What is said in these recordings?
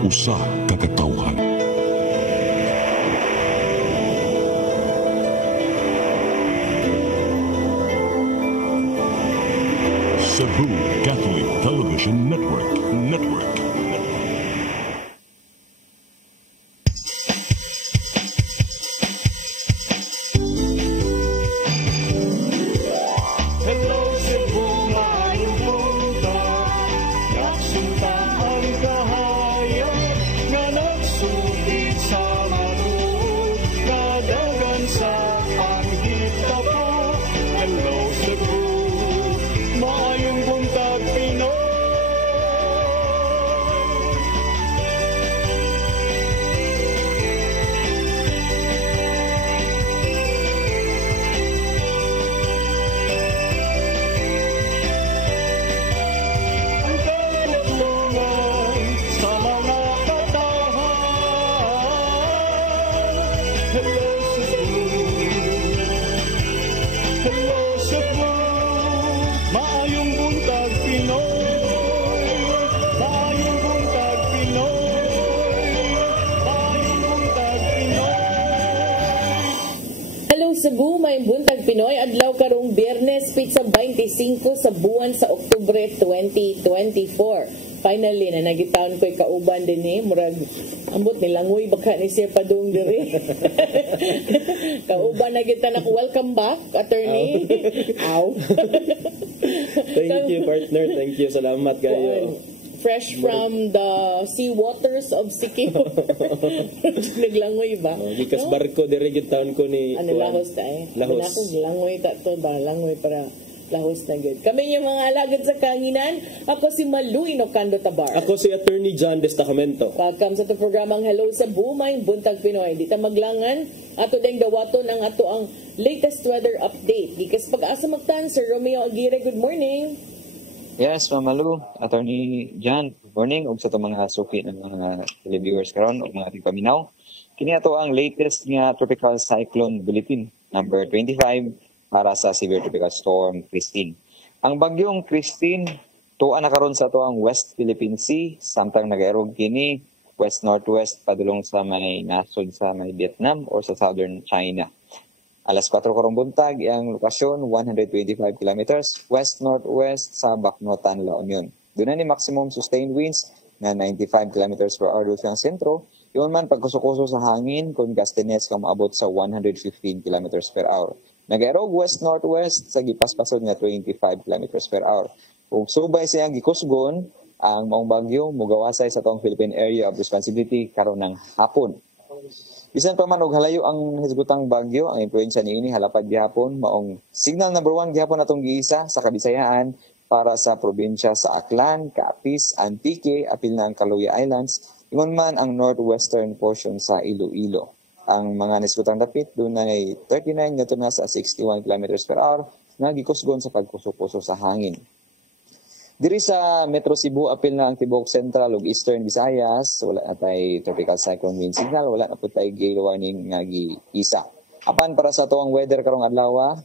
usa ka katawhan. Cebu Catholic Television Network. Hello Cebu, maayong buntag. Naksunta ang kahayag nga nagsulid sa matuod, kadagan sa panghita po. Hello Cebu, maayong buntag Pinoy. Ang katutulungan sa mga katahan. Hello Cebu, hello Cebu, maayong buntag Pinoy. Maayong buntag Pinoy. Maayong buntag Pinoy. Hello Cebu, may buntag Pinoy. Adlaw karong Biyernes, pizza 25 sa buwan sa Oktubre 2024. Finally, na nagitaon ko'y kauban din murag, ambot nilangoy baka ni Sir Padung diri. Kauban na kita na welcome back, attorney. Ow. Thank you, partner. Thank you. Salamat kayo. Fresh from the sea waters of Sikkim. Naglangoy ba? Gikas barko dire gitaon ko ni Ano lahos ta eh? Lahos. Ako langoy ta to ba? Langoy para lahos na good. Kami yung mga alagad sa kanginan. Ako si Malu Inocando Tabar. Ako si Attorney John Destacamento. Welcome sa itong programang Hello sa Bumay Buntag Pinoy. Di ta maglangan. Ato ding dawaton ang ato ang latest weather update. Gikas pag-asa magtan, Sir Romeo Aguirre, good morning. Yes, Mamalu, Attorney John, good morning. Ug sa itong mga suki ng mga televiewers karon o mga ating paminaw. Kini ato ang latest nga Tropical Cyclone Bulletin, number 25, para sa Severe Tropical Storm Christine. Ang bagyong Christine, tuwa na karon sa ato ang West Philippine Sea, samtang nag-aerog kini west-northwest padulong sa may nasod sa may Vietnam or sa southern China. Alas 4 karong buntag, ang lokasyon 125 kilometers west-northwest sa Bacnotan, La Union. Doon na ni maximum sustained winds na 95 kilometers per hour doon ang sentro. Yun man pagkusukuso sa hangin kung gastinettes kang maabot sa 115 kilometers per hour. Nag-aerog west-northwest sa gipaspasod nga 25 kilometers per hour. Ug subay siyang gikusgon, ang maong bagyo mugawasay sa tong Philippine Area of Responsibility karon ng hapon. Bisan pa man og halayo ang hisgutang bagyo, ang impluwensya niini halapad gihapon maong signal number 1 gihapon atong giisa sa Kabisayaan para sa probinsya sa Aklan, Capiz, Antique, apil na ang Caluya Islands, ingon man ang northwestern portion sa Iloilo. Ang mga nisgutang dapit doon ay 39 ngadto na sa 61 kilometers per hour nga gikusgon sa pagkuso-kuso sa hangin. Diri sa Metro Cebu apil na ang tibok Central ug Eastern Visayas, wala na tay tropical cyclone wind signal, wala na pud tay gale warning nga giisa. Apan para sa tuwang weather karong adlaw,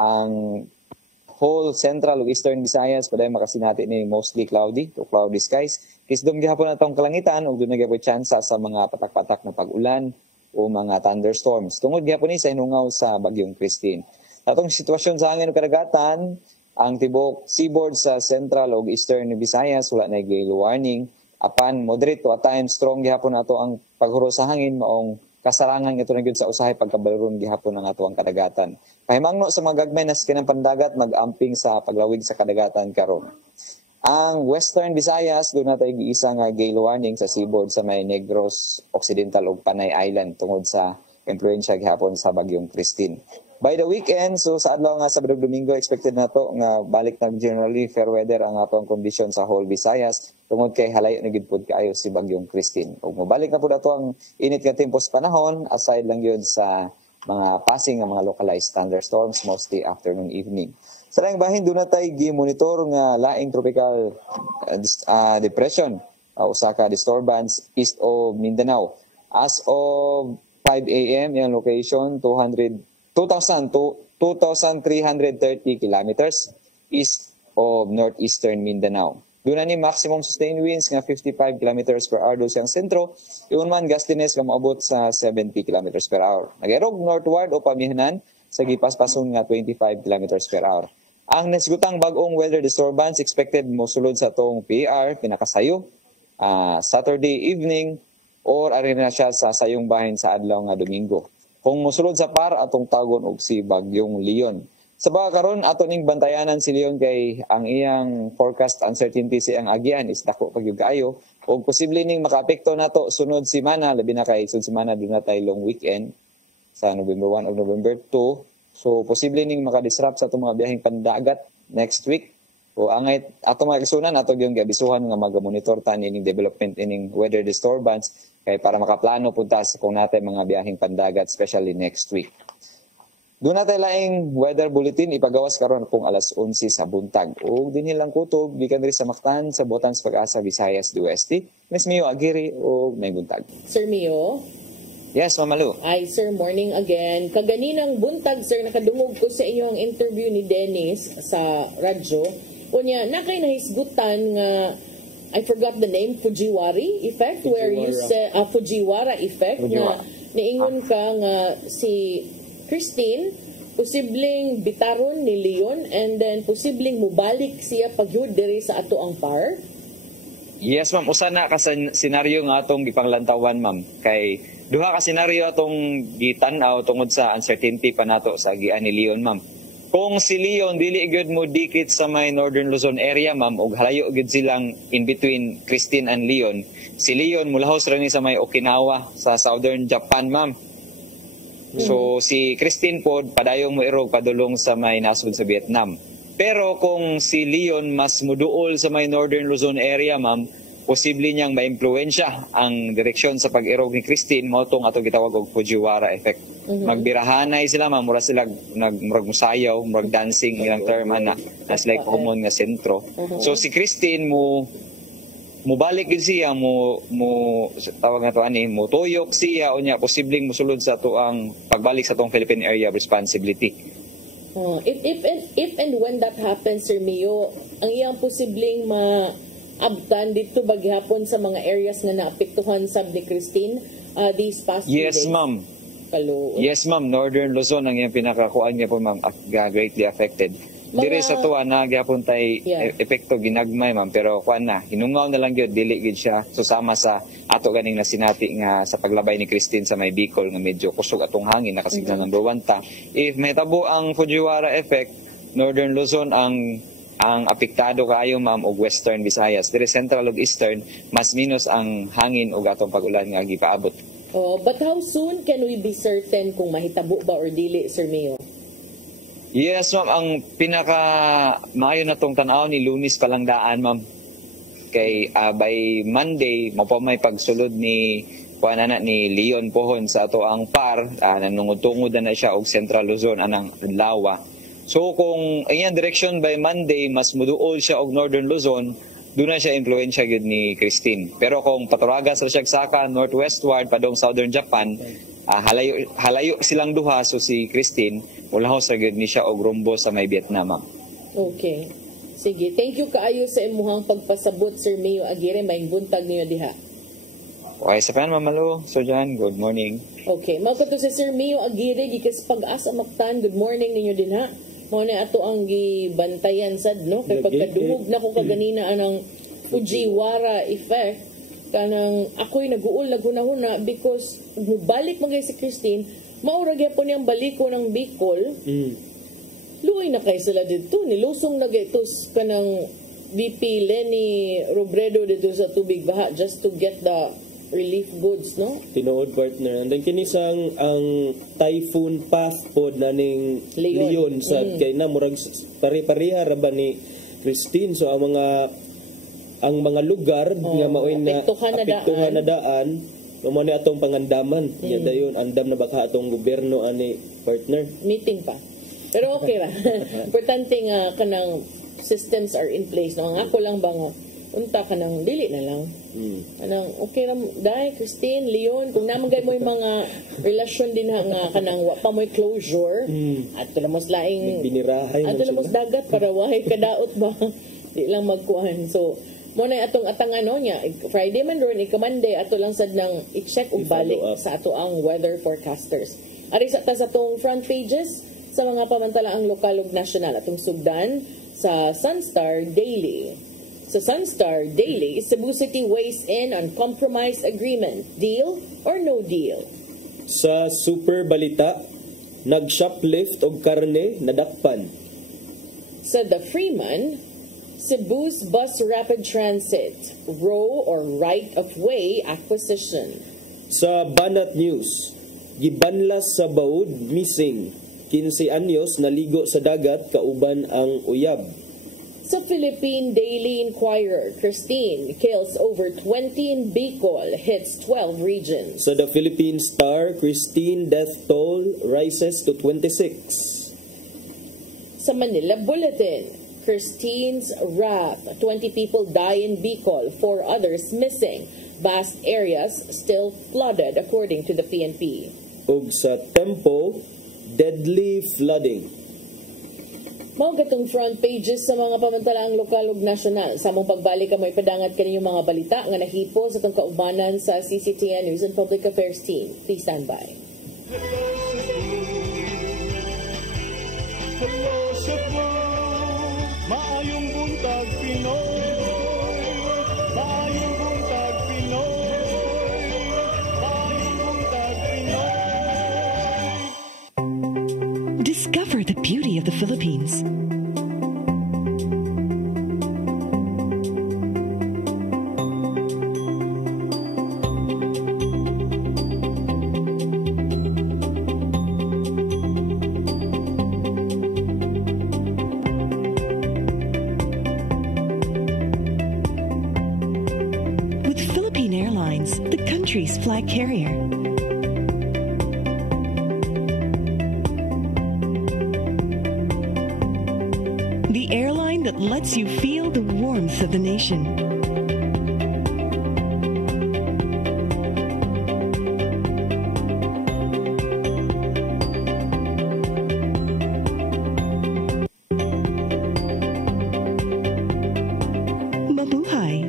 ang whole Central ug Eastern Visayas paday makasinati ni mostly cloudy to cloudy skies. Kisdom gihapon atong kalangitan ug dunay gyapon tsansa sa mga patak-patak na pag-ulan o mga thunderstorms. Tungod gyapon ni sa hinungaw sa bagyong Christine. Atong sitwasyon sa hangin ug kadagatan, ang tibok seaboard sa Central ug Eastern Visayas wala na gale warning. Apan moderate to at times strong gihapon ato ang paghuro sa hangin maong kasarangan ito na gyud sa usahay pagkabalron gihapon ang ato ang kadagatan. Pahimangno sa mga gagmay na skinang pandagat mag-amping sa paglawig sa kadagatan karon. Ang Western Visayas doon natin giisa nga gale warning sa seaboard sa may Negros Occidental ug Panay Island tungod sa impluwensya gihapon sa bagyong Christine. By the weekend, so sa adlaw nga Sabado Domingo, expected na to nga balik na generally fair weather ang atong kondisyon sa whole Visayas tungod kay halayo na gid pud kaayo si bagyong Christine. Ug mobalik na pud ato ang init nga tempos panahon aside lang yun sa mga passing ng mga localized thunderstorms mostly afternoon evening. Sa laing bahin doon na tayo gi-monitor nga laing tropical depression usa ka disturbance east of Mindanao. As of 5 a.m. yung location 2,330 kilometers east of northeastern Mindanao. Doon na ni maximum sustained winds nga 55 kilometers per hour doon siyang sentro. Iyon man gustiness nga maabot sa 70 kilometers per hour. Nag-erog northward o pamihanan sa gipaspason nga 25 kilometers per hour. Ang nasgutang bagong weather disturbance expected mosulod sa atong PAR pinakasayo Saturday evening or ari na siya sa sayong bahin sa adlaw nga Domingo. Kung mosulod sa par atong tagon og si Bagyong Leon. Sa baga karon ato ning bantayanan si Leon kay ang iyang forecast uncertainty sa iyang agian is dako pagyud kaayo og posible ning makaapekto nato sunod semana labi na kay sunod semana din na tay long weekend sa November 1 o November 2. So posible ning makadisrupt sa atong mga biyaheng pandagat next week. O angay ato mga kasunan ato gyud gabisuhan nga magamonitor ta nining development ining weather disturbance kay para makaplano punta sa kung natay mga biyaheng pandagat especially next week. Doon natay laing weather bulletin ipagawas karon kung alas 11 sa buntag. O dinhi lang kutob gikan diri sa Mactan sa Botang Pag-asa Visayas do Oeste. Miss Mio Aguirre o may buntag. Sir Mio? Yes, Mamalu. Ay, sir, morning again. Kaganinang buntag, sir, nakadungog ko sa inyong interview ni Dennis sa radyo. Unya, nakay nahisgutan nga I forgot the name, Fujiwara effect, where you said, Fujiwara effect, na niingon ka nga si Christine, posibleng bitaron ni Leon, and then posibleng mubalik siya pagyud diri sa ato ang par? Yes, ma'am. Usa na ka senaryo nga atong gipanglantawan, ma'am. Kay duha ka senaryo atong gitan-aw tungod sa uncertainty pa nato sa agian ni Leon, ma'am. Kung si Leon dili gyud mo dikit sa may Northern Luzon area, ma'am, og halayo gyud silang in between Christine and Leon. Si Leon mulahos ra ni sa may Okinawa sa Southern Japan, ma'am. So si Christine pod padayong mo irog padulong sa may nasod sa Vietnam. Pero kung si Leon mas muduol sa may Northern Luzon area, ma'am, posible niyang maimpluwensya ang direksyon sa pag-irog ni Christine, mao tong ato gitawag og Fujiwara effect. Magbirahanay sila, ma'am, mura sila murag musayaw, murag dancing ilang term na sila common nga sentro. So si Christine mubalik gid siya mo tawag nga to ani mo tuyok siya unya posibleng mosulod sa ato ang pagbalik sa tong Philippine Area of Responsibility. If and when that happens, Sir Mio, ang iyang posibleng maabtan dito baghapon sa mga areas nga naapektuhan sab ni Christine these past few days? Yes, ma'am. Kaluoy. Yes, ma'am. Northern Luzon ang iyang pinakakuan niya po, ma'am, greatly affected. Dire sa tuwa na gyapon tay epekto ginagmay, ma'am, pero kuan na hinungaw na lang gyud dili gid siya susama sa ato ganing na sinati nga sa paglabay ni Christine sa may Bicol nga medyo kusog atong hangin nakasignal number 1 ta. If mahitabo ang Fujiwara effect, Northern Luzon ang apektado kaayo, ma'am, og Western Visayas. Dire Central ug Eastern mas minus ang hangin ug atong pag-ulan nga gipaabot. But how soon can we be certain kung mahitabo ba or dili, Sir Mio? Yes, ma'am. Ang pinaka maayo na tong tanaw ni Lunes pa lang daan, ma'am. Kay by Monday mo pa may pagsulod ni kuanana ni Leon pohon sa ato ang par, nanungod-tungod na siya og Central Luzon anang Lawa. So kung ayan direction by Monday mas muduol siya og Northern Luzon, doon na siya influensya gyud ni Christine. Pero kung paturagas ra siya saka northwestward padong Southern Japan, halayo silang duha, so si Christine ulahos ra gyud ni siya og rumbo sa may Vietnam, ma'am. Okay. Sige, thank you kaayo sa imuhang pagpasabot, Sir Mio Aguirre. May buntag niyo diha. Okay, sa pan, Mamalo. So Jan, good morning. Okay, mao to si Sir Mio Aguirre gikas Pag-asa Mactan. Good morning ninyo din ha. Mao na ato ang gibantayan sad, no? Kay pagkadungog na ko kaganina anang Fujiwara effect kanang ako'y nag-uul naghunahuna because mubalik magay si Christine, maura gyapon niyang baliko ng Bicol. Luoy na kay sila dito, nilusong na gito kanang VP Lenny Robredo dito sa tubig baha just to get the relief goods, no? Tinuod, partner. And then kinisang ang typhoon path pod na ning Leon sa kay na murag pare-pareha ra ba ni Christine. So ang mga lugar nga maoy na apektuhan na daan mo ni atong pangandaman. Nya dayon andam na baka atong gobyerno ani, partner. Meeting pa. Pero okay ra. Importante nga kanang systems are in place. No? Ang ako lang ba nga unta ka nang dili na lang. Kanang okay ra dai Christine, Leon, kung namagay mo yung mga relasyon din nga kanang wa pa mo'y closure at tulamos laing binirahay at tulamos dagat para wahay kadaot ba Di lang magkuhan. So, mo na atong atangan niya. Friday man ron, ika-Monday, ato lang sad nang i-check o balik sa ato ang weather forecasters. Ari sa atong front pages sa mga pamantalaang lokal ug nasyonal atong sugdan sa Sunstar Daily. Sa Sunstar Daily, Cebu City weighs in on compromise agreement. Deal or no deal? Sa Super Balita, nag-shoplift og karne nadakpan. Sa The Freeman, Cebu's bus rapid transit, row or right-of-way acquisition. Sa Banat News, gibanlas sa baud missing. 15 anyos naligo sa dagat kauban ang uyab. Sa Philippine Daily Inquirer, Christine kills over 20 in Bicol, hits 12 regions. Sa The Philippine Star, Christine death toll rises to 26. Sa Manila Bulletin, Christine's wrath, 20 people die in Bicol, 4 others missing. Vast areas still flooded according to the PNP. Ug sa Tempo, deadly flooding. Mao gatong front pages sa mga pamantalaang lokal ug nasyonal. Sa among pagbalik ka may padangat kaninyong mga balita nga nahipo sa itong kaubanan sa CCTN News and Public Affairs team. Please stand by. Hello Cebu, maayong buntag Pinoy. Maayong buntag Pinoy. Maayong buntag Pinoy. Discover the beauty of the Philippines. With Philippine Airlines, the country's flag carrier. The airline that lets you feel the warmth of the nation. Mabuhay!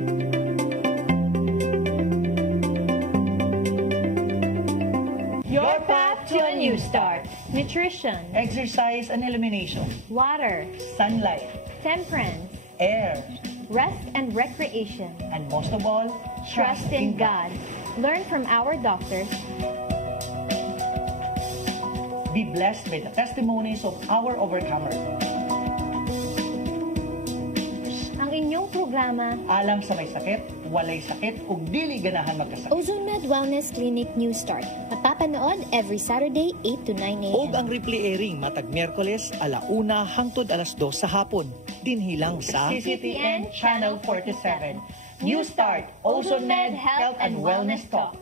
Your path to a new start. Nutrition, exercise and elimination, water, sunlight, temperance, air, rest and recreation. and most of all, Trust in God. Learn from our doctors. Be blessed by the testimonies of our overcomers. Ang inyong programa, Alang sa may sakit, walay sakit, ug dili ganahan magkasakit. Ozone Med Wellness Clinic New Start. Mapapanood every Saturday 8 to 9 a.m. Og ang replay airing matag Miyerkules 1:00 hangtod 2:00 sa hapon. Dinhilang sa CCTN Channel 47. New Start, Ozone Med Health and Wellness Talk.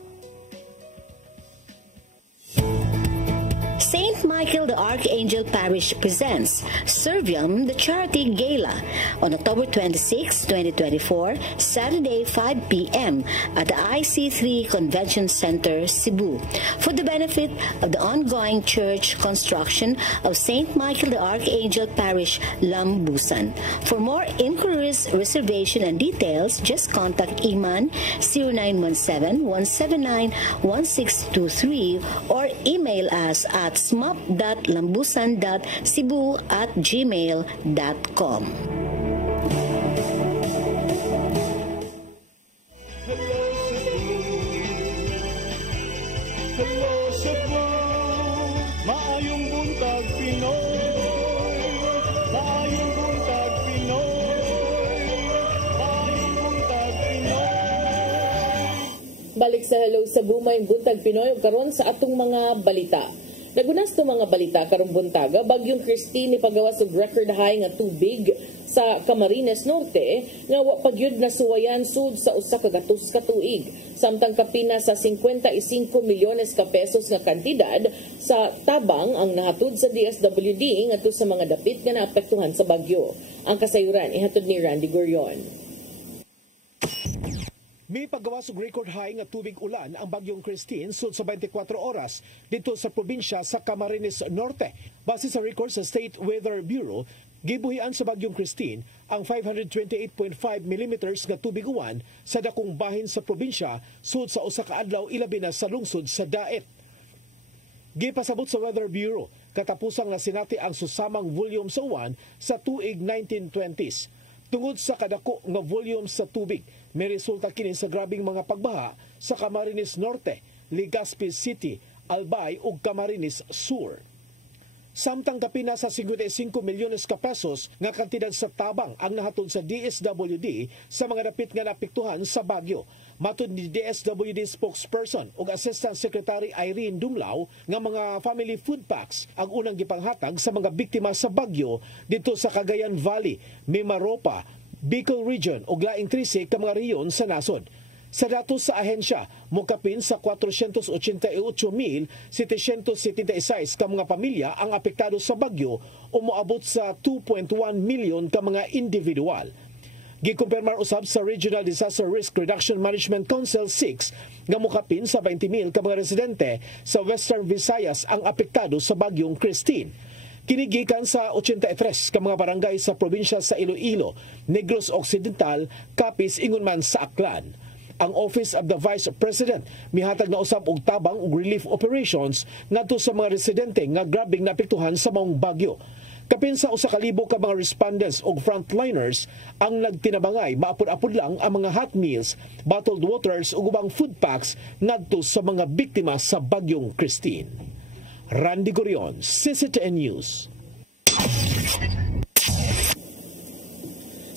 St. Michael the Archangel Parish presents Servium the Charity Gala on October 26, 2024, Saturday 5 p.m. at the IC3 Convention Center, Cebu, for the benefit of the ongoing church construction of St. Michael the Archangel Parish, Lambusan. For more inquiries, reservation, and details, just contact Iman 0917-179-1623 or email us at smap.lambusan.cebu@gmail.com. Hello Cebu, maayong buntag Pinoy. Maayong buntag Pinoy. Maayong buntag Pinoy. Balik sa Hello Cebu, may buntag Pinoy ug karon sa atong mga balita. Nagunas to mga balita karong buntaga, bagyong Christine ipagawas og record high nga tubig sa Camarines Norte nga wa pagyud nasuwayan sud sa usa ka gatos ka tuig. Samtang kapina sa 55 milyones ka pesos nga kantidad sa tabang ang nahatod sa DSWD ngadto sa mga dapit nga naapektuhan sa bagyo. Ang kasayuran ihatod ni Randy Gurion. May paggawas og record high nga tubig ulan ang bagyong Christine sud sa 24 oras dito sa probinsya sa Camarines Norte. Base sa record sa State Weather Bureau, gibuhian sa bagyong Christine ang 528.5 millimeters nga tubig uwan sa dakong bahin sa probinsya sud sa usa ka adlaw ilabi na sa lungsod sa Daet. Gipasabot sa Weather Bureau, katapusang nasinati ang susamang volume sa uwan sa tuig 1920s. Tungod sa kadako nga volume sa tubig, may resulta kini sa grabing mga pagbaha sa Camarines Norte, Legazpi City, Albay ug Camarines Sur. Samtang kapina sa 55 milyones ka pesos nga kantidad sa tabang ang nahatod sa DSWD sa mga dapit nga napiktuhan sa bagyo. Matud ni DSWD spokesperson ug Assistant Secretary Irene Dumlao nga mga family food packs ang unang gipanghatag sa mga biktima sa bagyo dito sa Cagayan Valley, Mimaropa, Bicol Region ug laing 13 ka mga rehiyon sa nasod. Sa datos sa ahensya, mukapin sa 488,776 ka mga pamilya ang apektado sa bagyo o moabot sa 2.1 milyon ka mga individual. Gikumpirmar usab sa Regional Disaster Risk Reduction Management Council 6 nga mukapin sa 20,000 ka mga residente sa Western Visayas ang apektado sa bagyong Christine. Kinigikan sa 83 ka mga barangay sa probinsya sa Iloilo, Negros Occidental, Capiz, ingon man sa Aklan. Ang Office of the Vice President mihatag na usab og tabang ug relief operations ngadto sa mga residente nga grabing napektuhan sa maong bagyo. Kapin sa 1,000 ka mga respondents ug frontliners ang nagtinabangay maapod-apod lang ang mga hot meals, bottled waters ug ubang food packs ngadto sa mga biktima sa bagyong Christine. Randy Gorion, CCTN News.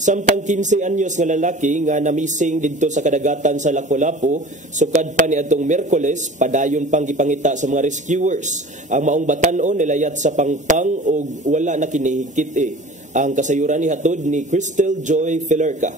Samtang 15 anyos nga lalaki nga namising didto sa kadagatan sa Lapu-Lapu, sukad pa ni adtong Miyerkules, padayon pang gipangita sa mga rescuers. Ang maong batan-on nilayat sa pangpang og wala na kinihikit Ang kasayuran ni hatod ni Crystal Joy Filerca.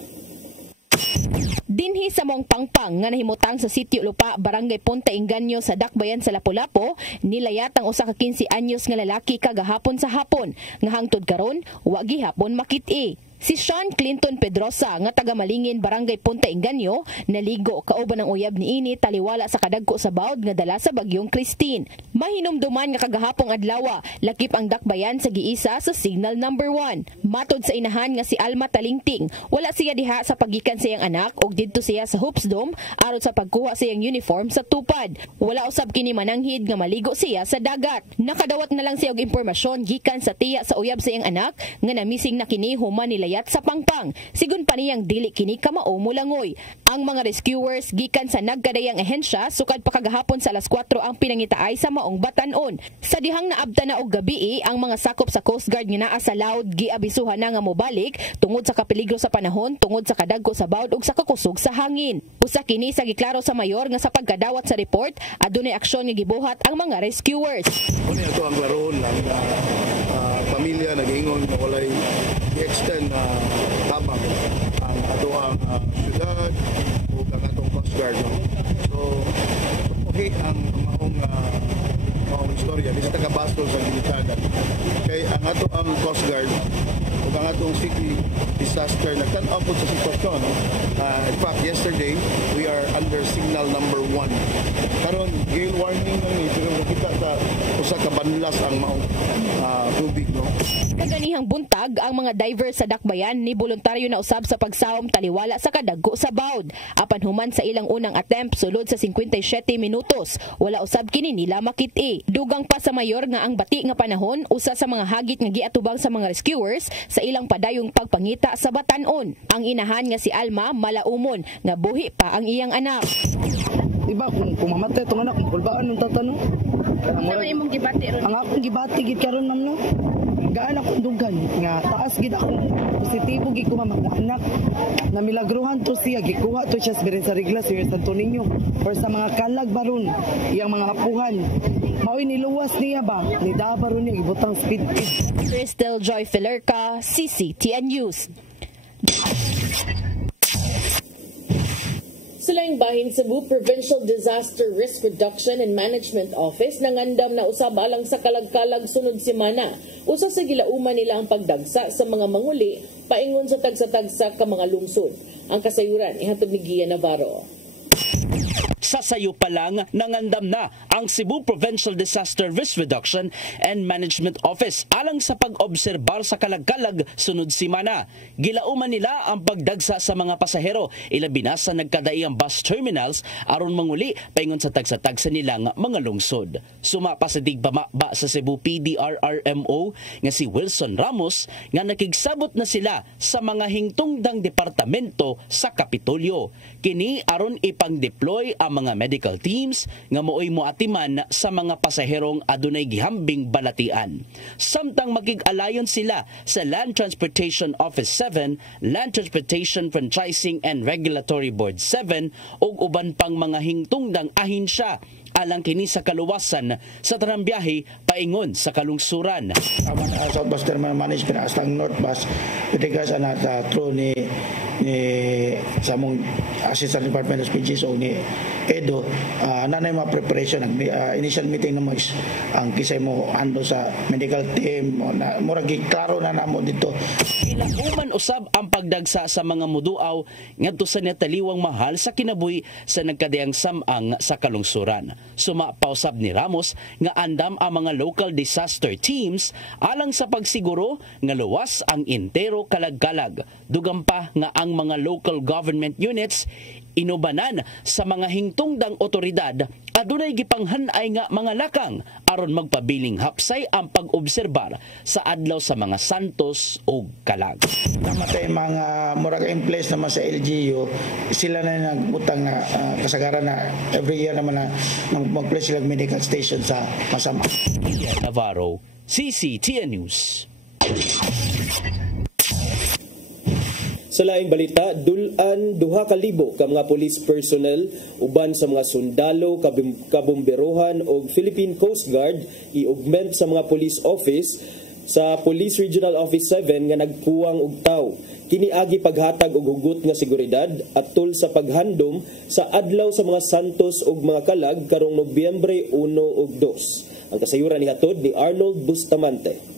Dinhi sa mong pangpang nga nahimutang sa Sitio Lupa, Barangay Punta Inganyo sa Dakbayan sa Lapu-Lapu, nilayat ang usa ka 15 anyos nga lalaki kagahapon sa hapon nga hangtod karon wa gihapon makit-i. Si Sean Clinton Pedrosa nga taga Malingin, Barangay Punta Inganyo, naligo kauban ng uyab niini taliwala sa kadagko sa bawd nga dala sa bagyong Christine. Mahinumduman nga kagahapong adlaw, lakip ang dakbayan sa giisa sa signal number 1. Matod sa inahan nga si Alma Talingting, wala siya diha sa pagikan sa iyang anak ug didto siya sa Hoops Dome aron sa pagkuha sa iyang uniform sa tupad. Wala usab kini mananghid nga maligo siya sa dagat. Nakadawat na lang siya og impormasyon gikan sa tiya sa uyab sa iyang anak nga namising na kini human nilayat sa pangpang, sigun pa niyang dili kini kamao mulangoy. Ang mga rescuers gikan sa nagkadayang ahensya sukad pa kagahapon sa alas 4 ang pinangitaay sa maong batan-on. Sa dihang naabta na og gabi, ang mga sakop sa Coast Guard nga naa sa laod giabisuhan na nga mobalik tungod sa kapeligro sa panahon, tungod sa kadagko sa bawd ug sa kakusog sa hangin. Usa kini sa giklaro sa mayor nga sa pagkadawat sa report adunay aksyon nga gibuhat ang mga rescuers. Kuno ato ang laron ang pamilya nag-ingon na walay i-extend na tabang ang ato ang syudad o ang atong Coast Guard. So, okay ang maong istorya. Bisa tagabastol sa gilitagan. Kaya ang ato ang Coast Guard o ang atong city disaster nagtanaw po sa sitwasyon. In fact, yesterday, we are under signal number 1. Karon gale warning lang ni pero kita sa usa ka banlas ang maong tubig, no. Kaganihang buntag, ang mga divers sa dakbayan ni voluntaryo na usab sa pagsawom taliwala sa kadagko sa bawd. Apan human sa ilang unang attempt sulod sa 57 minutos, wala usab kini nila makit-i. Dugang pa sa mayor nga ang bati nga panahon usa sa mga hagit nga giatubang sa mga rescuers sa ilang padayong pagpangita sa batan-on. Ang inahan nga si Alma malaumon nga buhi pa ang iyang anak. Diba kung mamatay itong anak, kulbaan ng tatanong. Ano imong gibati ron? Ang akong gibati gid karon namno. Gaan akong dugan nga taas gid akong positibo gid ko nga anak. Na milagruhan to siya gikuha to siya sa regla sa Santo Niño or sa mga kalag baron iyang mga apuhan. Mao'y niluwas niya ba? Ni dabaron niya gibutang speed. Crystal Joy Filerca, CCTN News. Sa laing bahin, Cebu Provincial Disaster Risk Reduction and Management Office nangandam na usab alang sa kalag-kalag sunod semana. Usa sa gilauman nila ang pagdagsa sa mga manguli paingon sa tagsa-tagsa ka mga lungsod. Ang kasayuran ihatod ni Gia Navarro. Sa sayo pa lang nangandam na ang Cebu Provincial Disaster Risk Reduction and Management Office alang sa pag-obserbar sa kalagkalag sunod simana. Gilauman nila ang pagdagsa sa mga pasahero ilabi na sa nagkadaiyang bus terminals aron manguli paingon sa tagsa-tagsa nilang mga lungsod. Sumapa sa digbamaba sa Cebu PDRRMO nga si Wilson Ramos nga nakigsabot na sila sa mga hingtungdang departamento sa Kapitolyo. Kini aron ipang-deploy ang mga medical teams nga mooy moatiman sa mga pasaherong adunay gihambing balatian. Samtang magig-alayon sila sa Land Transportation Office 7, Land Transportation Franchising and Regulatory Board 7 ug uban pang mga hingtungdang ahensya alang kini sa kaluwasan sa tanang biyahe paingon sa kalungsuran. South Bus Terminal Management hastang North Bus petikas na through ni sa mong Assistant Department of Species o ni Edo nanay mga preparation initial meeting na ang kisay mo ando sa medical team murag klaro na namo dito. Ilauman usab ang pagdagsa sa mga muduaw ngadto sa nataliwang mahal sa kinabuhi sa nagkadayang samang sa kalungsuran. Sumapausab ni Ramos nga andam ang mga local disaster teams alang sa pagsiguro nga luwas ang intero kalagkalag. Dugang pa nga ang mga local government units inubanan sa mga hingtungdang otoridad adunay gipanghanay nga mga lakang aron magpabiling hapsay ang pag-obserbar sa adlaw sa mga santos ug kalag. Namatay mga murag in place naman sa LGU, sila na nagbutang na kasagaran na every year naman na mag-place sila medical station sa Masama. Navarro, CCTN News. Sa laing balita, dulan 2,000 ka mga police personnel uban sa mga sundalo, kabomberohan o Philippine Coast Guard i-augment sa mga police office sa Police Regional Office 7 nga nagpuwang og tawo. Kini agi paghatag og hugot nga seguridad atol sa paghandom sa adlaw sa mga santos ug mga kalag karong Nobyembre 1 ug 2. Ang kasayuran ni hatod ni Arnold Bustamante.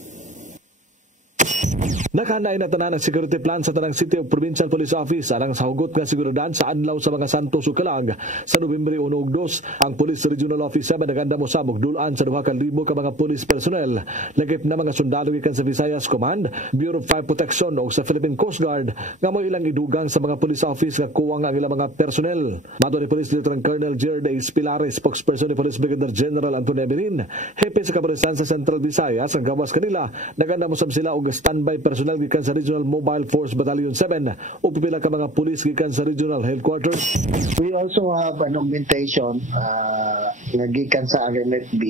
Nakahanay na tanan ang security plan sa tanang City of Provincial Police Office alang sa hugot nga seguridad sa adlaw sa mga santos ug kalag sa Nobyembre 1 ug 2. Ang Police Regional Office 7 nagandam usab og dulan sa 2,000 ka mga police personnel. Lagip na mga sundalo gikan sa Visayas Command, Bureau of Fire Protection o sa Philippine Coast Guard nga mo ilang idugang sa mga police office nga kuwang ang ilang mga personnel. Mato ni Police Lieutenant Colonel Jared A. Pilares, spokesperson ni Police Brigadier General Antonio Berin, hepe sa kapulisan sa Central Visayas, ang gawas kanila nagandam usab sila og standby personnel gikan sa Regional Mobile Force Battalion 7 o pipila ka mga pulis gikan sa Regional Headquarters. We also have an augmentation nga gikan sa RMFB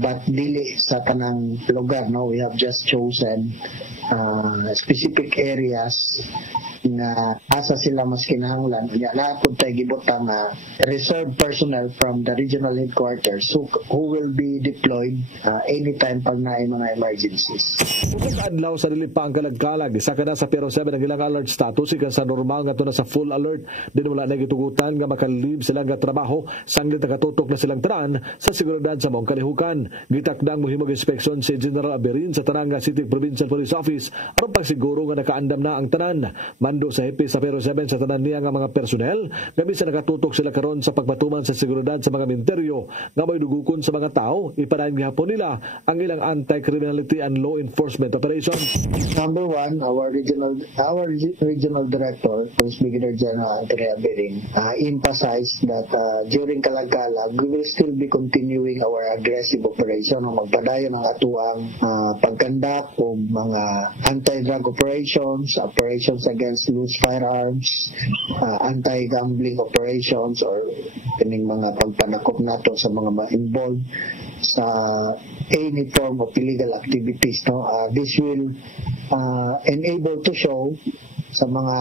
but dili sa tanang lugar, no? We have just chosen specific areas na asa sila mas kinahanglan nya napud tay gibutang reserve personnel from the regional headquarters who will be deployed anytime pag naay mga emergencies. Ug adlaw sa dili pa ang kalagkalag isa ka na sa Pero 7 ang ilang alert status ikan sa normal nga to na sa full alert din wala na gitugutan nga makalib sila nga trabaho sanglit nakatutok na silang tanan sa seguridad sa mong kalihukan. Gitakdang mohimong inspeksyon si General Aberin sa tanang City Provincial Police Office aron pagsiguro nga nakaandam na ang tanan. Mando sa hepe sa Pero 7 sa tanan niya nga mga personnel gabi sa nakatutok sila karon sa pagpatuman sa seguridad sa mga ministeryo nga may dugukon sa mga tao ipadayon gihapon nila ang ilang anti-criminality and law enforcement operations. Number one, our regional director, Police Brigadier General Antonio Berin, emphasized that during kalagkalag we will still be continuing our aggressive operation o magpadayon ang atuang pagkandak o mga anti-drug operations against loose firearms, anti-gambling operations or kining mga pagpanakop nato sa mga involved sa any form of illegal activities, no? This will enable to show sa mga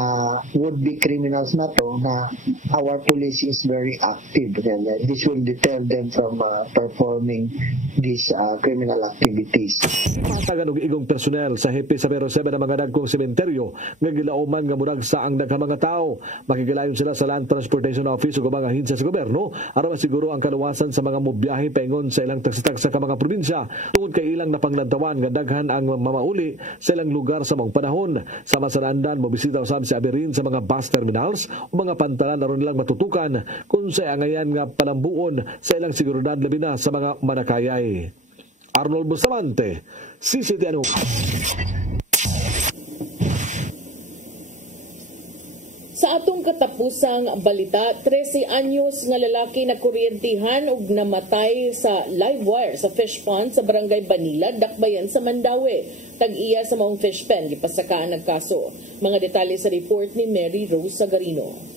would-be criminals na to na our police is very active and this will deter them from performing these criminal activities. Matagan og igong personnel sa hepe sa Pero 7 ang mga dagkong sementeryo nga gilauman nga murag sa ang daghang mga tao. Makigilayon sila sa Land Transportation Office ug mga ahensiya sa gobyerno aron masiguro ang kaluwasan sa mga mobiyahe paingon sa ilang tagsa-tagsa ka mga probinsya tungod kay ilang napanglantawan nga daghan ang mamauli sa ilang lugar sa mong panahon. Sama sa Landan, pagbisita usab si Abirin sa mga bus terminals o mga pantalan aron nilang matutukan kung sa angayan nga palambuon sa ilang seguridad labi na sa mga manakayay. Arnold Bustamante, CCTN. Sa atong katapusang balita, 13 anyos nga lalaki na kuryentihan ug namatay sa live wire sa fish pond sa Barangay Banila, Dakbayan sa Mandawi. Tag-iya sa maong fish pen, gipasakaan ng kaso. Mga detalye sa report ni Mary Rose Sagarino.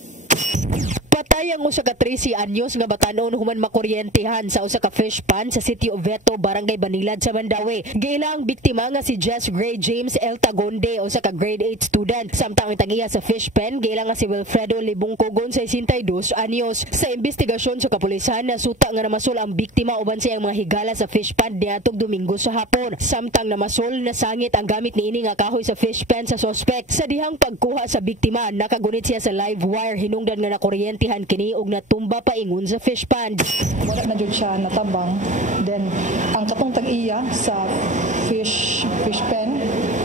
Patay ang usa ka 13 anyos nga batanon human makuryentehan sa usa ka fish pond sa City of Veto, Barangay Banilad sa Mandawi. Giila ang biktima nga si Jess Gray James El Tagonde, usa ka grade 8 student. Samtang ang tagiya sa fish pen, giila nga si Wilfredo Libungkogon, 62 anyos. Sa investigasyon sa kapulisan, nasuta nga namasul ang biktima uban sa iyang mga higala sa fish pond niadtong Domingo sa hapon. Samtang namasul, nasangit ang gamit niini nga kahoy sa fish pen sa suspect. Sa dihang pagkuha sa biktima, nakagunit siya sa live wire hinungdan nga nakuryente kini og natumba pa ingon sa fish pond. Wala na jud siya natabang. Then ang katong tag-iya sa fish pen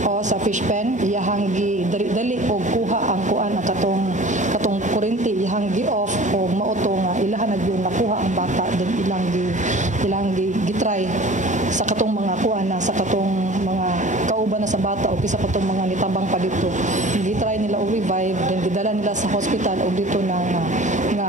o sa fish pen iyahang dali og kuha ang kuan ang katong kurente iyahang gi-off og mauto nga ilahan na gyud nakuha ang bata then ilang gi-try sa katong mga kuan na sa katong mga kauban na sa bata o kisa katong mga nitabang pa dito. Gi-try nila og revive then gidala nila sa hospital og dito na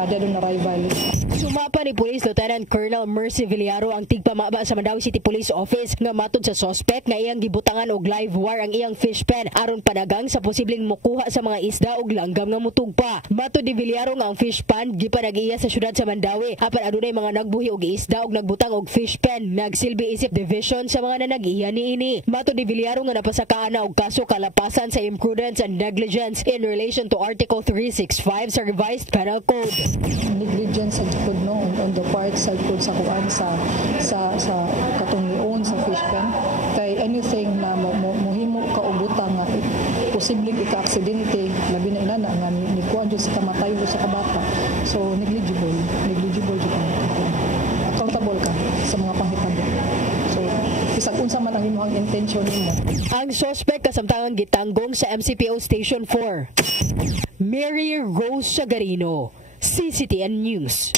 dadong na rival. Sumapa ni Police Lieutenant Colonel Mercy Villaro ang tigpamaba sa Mandawi City Police Office nga matod sa suspect nga iyang gibutangan og live wire ang iyang fish pen aron panagang sa posibleng mukuha sa mga isda og langgam nga mutugpa. Matod ni Villaro nga ang fish pond gipanag-iya sa syudad sa Mandawi apan adunay mga nagbuhi og isda og nagbutang og fish pen nagsilbi isip division sa mga nanag-iya niini. Matod ni Villaro nga napasakaan na og kaso kalapasan sa imprudence and negligence in relation to Article 365 sa Revised Penal Code. Negligence sa likod no on the part sa likod sa kuan sa katong ni-own sa fish pen kay anything na mohimo ka ubutan nga posibleng ika-aksidente labi na inana nga ni kuan jud sa kamatayon sa kabata so negligible jud accountable ka sa mga panghitabo so bisag unsa man ang imong intention nimo. Ang suspect kasamtangan gitanggong sa MCPO Station 4. Mary Rose Sagarino, CCTN News.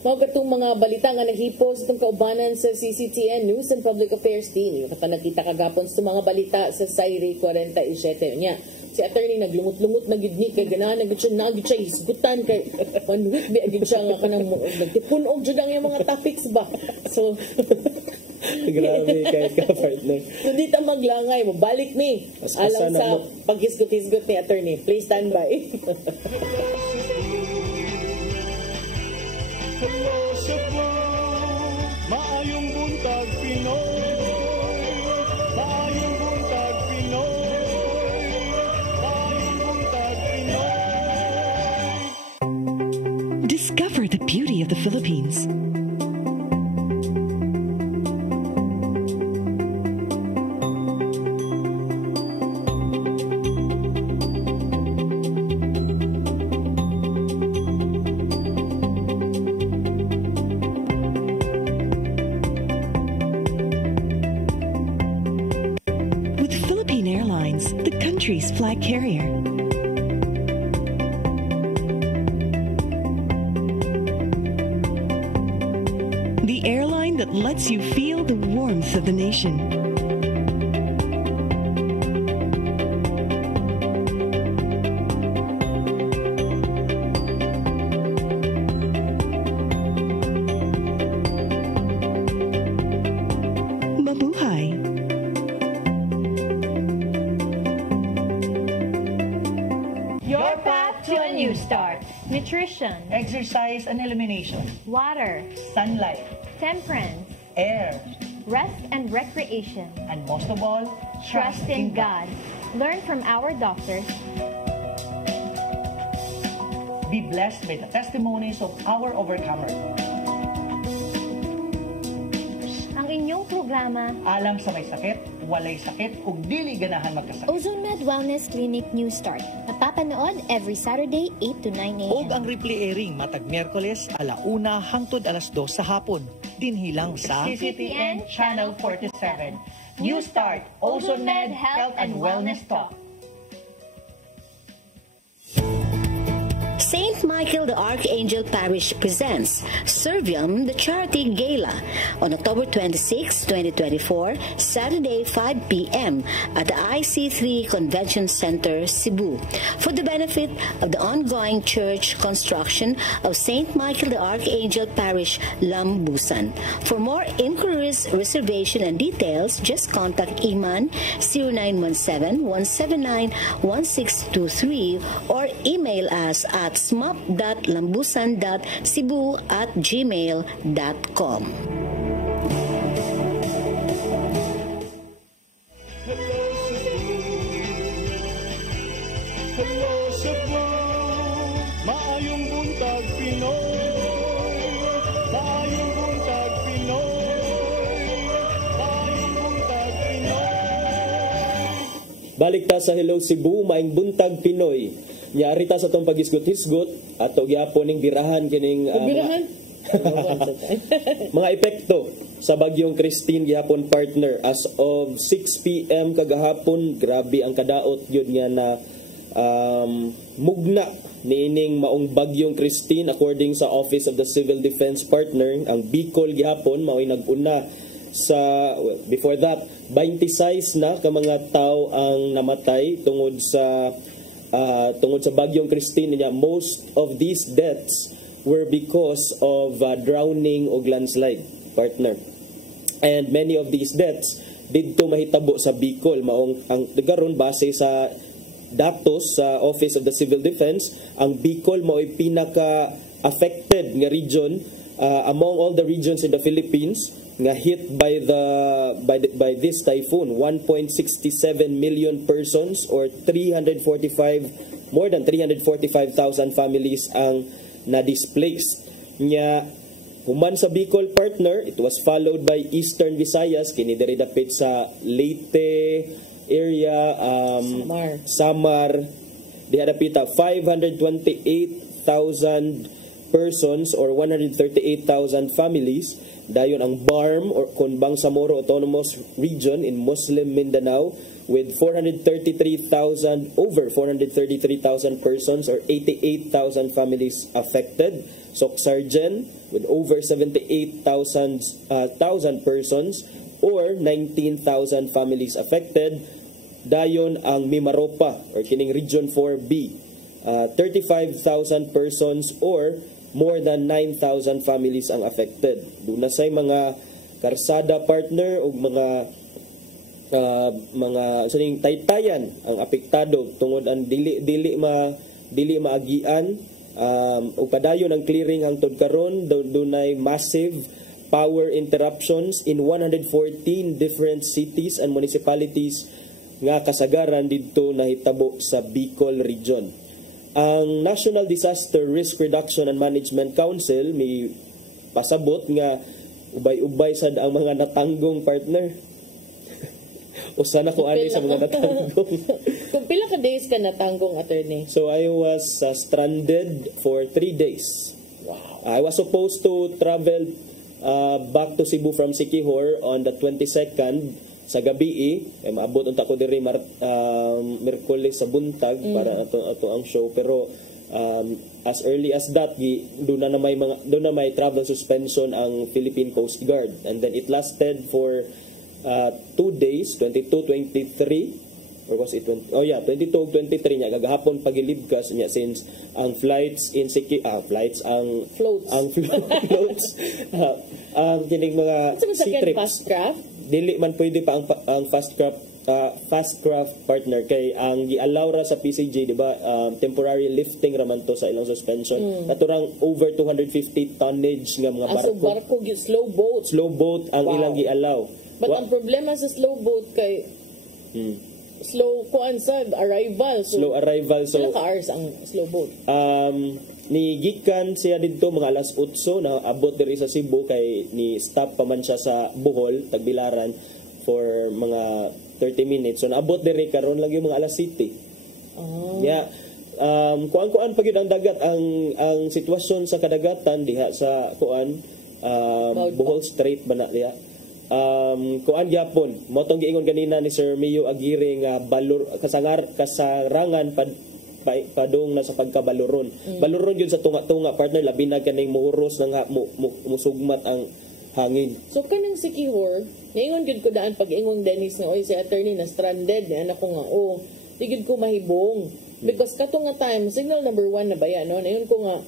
Mao katong mga balita nga nahipos itong kaubanan sa CCTN News and Public Affairs Team. Yung nakita kagapon sa mga balita sa Sayri 47 niya. Si attorney naglumot-lumot na gid ni kay ganahan na gid siya hisgutan kay one week bi gid siya nga kanang nagtipunog jud ang mga topics ba. So grabe kay ka partner. So di ta maglangay mo balik ni alang sa paghisgot-hisgot ni attorney. Please stand by. Hello Cebu, maayong buntag Pinoy, maayong buntag Pinoy, maayong buntag Pinoy. Discover the beauty of the Philippines. Country's flag carrier. The airline that lets you feel the warmth of the nation. Mabuhay. Your path to a new start. Nutrition. Exercise and elimination. Water. Sunlight. Temperance. Air. Rest and recreation. And most of all, Trust in God. Learn from our doctors. Be blessed by the testimonies of our overcomers. Ang inyong programa, Alam sa may sakit, walay sakit, ug dili ganahan magkasakit. Ozone Med Wellness Clinic News Start. Napapanood every Saturday 8 to 9 a.m. Og ang replay airing matag Miyerkules 1:00 hangtod 2:00 sa hapon. Dinhi lang sa CCTN Channel 47. New Start, OzoMed Health and Wellness Talk. St. Michael the Archangel Parish presents Servium the Charity Gala on October 26, 2024, Saturday 5 p.m. at the IC3 Convention Center, Cebu, for the benefit of the ongoing church construction of St. Michael the Archangel Parish, Lambusan. For more inquiries, reservation, and details, just contact Iman 0917-179-1623 or email us at smap.lambusan.cebu@gmail.com. Hello Cebu, maayong buntag Pinoy, maayong buntag Pinoy, maayong buntag Pinoy. Balik ta sa Hello Cebu, maayong buntag Pinoy. Nyari ta sa tong pagisgot-hisgot ato gyapon ning birahan kining mga epekto sa bagyong Christine gihapon, partner. As of 6 p.m. kagahapon, grabe ang kadaot yun nga na mugna niining maong bagyong Christine. According sa Office of the Civil Defense, partner, ang Bicol gihapon mao'y nag-una sa, before that, 26 na ka mga tao ang namatay tungod sa bagyong Christine niya. Most of these deaths were because of drowning o landslide, partner. And many of these deaths didto mahitabo sa Bicol. Maong ang garon base sa datos sa Office of the Civil Defense, ang Bicol mao'y pinaka affected nga region among all the regions in the Philippines nga hit by this typhoon. 1.67 million persons or more than 345,000 families ang na-displaced. Nya human sa Bicol, partner, it was followed by Eastern Visayas, kini diri dapit sa Leyte area, Samar, diha dapita 528,000 persons or 138,000 families. Dayon ang BARM or Konbang Samoro Autonomous Region in Muslim Mindanao with over 433,000 persons or 88,000 families affected. Soksargen with over 78,000 persons or 19,000 families affected. Dayon ang Mimaropa or kining Region 4B, 35,000 persons or more than 9,000 families ang affected. Doon na say mga karsada, partner, o mga taytayan ang apektado tungod ang dili maagian, o padayon ang clearing hangtod karon. Dunay massive power interruptions in 114 different cities and municipalities nga kasagaran didto nahitabo sa Bicol region. Ang National Disaster Risk Reduction and Management Council may pasabot nga ubay-ubay sad ang mga natanggong, partner. O sana ko ani sa mga natanggong. Kung pila ka days ka natanggong, attorney? So I was stranded for 3 days. Wow. I was supposed to travel back to Cebu from Siquijor on the 22nd sa gabi. Maabot unta ko diri Miyerkules sa buntag para ato ang show, pero as early as that doon na may travel suspension ang Philippine Coast Guard, and then it lasted for 2 days, 22, 23, or was it 20? Oh yeah, 22 ug 23 nya gagahapon pagilibkas niya, since ang flights in floats ang kining mga sea trips, fast craft, dili man pwede pa ang fast craft, partner, kay ang giallow ra sa PCG, di ba, temporary lifting ra man to sa ilang suspension. Naturang over 250 tonnage nga mga barko. Slow boat ang ilang giallow. But ang problema sa slow boat kay slow arrival. Slow arrival. So ilang ka hours ang slow boat? Nigikan siya dito mga alas 8 na abot diri sa Cebu, kay ni stop pa man siya sa Bohol, Tagbilaran for mga 30 minutes. So naabot diri karon lang yung mga alas 7. Kuan pag ang dagat, ang sitwasyon sa kadagatan diha sa Bohol Strait ba na diha. kuan gyapon mo tong giingon ganina ni Sir Mio Aguirre nga kasarangan padung na sa pagkabaluron. Baluron yun sa tunga-tunga partner labi na kaning muhuros nang musugmat ang hangin. So kanang sikihor, ngayon gid ko daan pag ingong Dennis nga oy si attorney na stranded ni anak ko nga tigid ko mahibong because kato nga time signal number 1 na ba yan no ngayon ko nga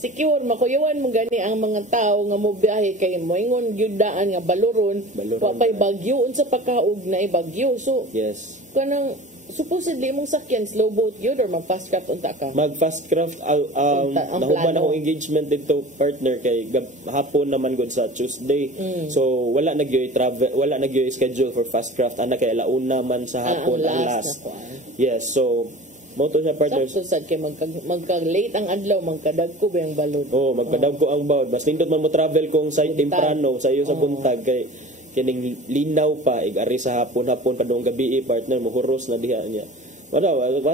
secure makuyawan mo gani ang mga tao nga mobiyahe kay mo ingon gyud daan nga baluron wa pay bagyo unsa pagkaog na bagyo so yes kanang supposedly mong sakyan slow boat yun or mag fast craft unta ka mag fast craft nahuman akong engagement dito partner kay hapon naman gud sa Tuesday so wala nagyoy travel wala nagyoy schedule for fast craft ana kay alauna man sa hapon ang last yes so mo to sa partner sakto sad kay magka-late ang adlaw magkadagko ba ang balod magkadagko ang bawd mas nindot man mo travel kung sa temprano sa iyo sa buntag kay kining linaw pa ari sa hapon kadong gabi partner muhuros na diha niya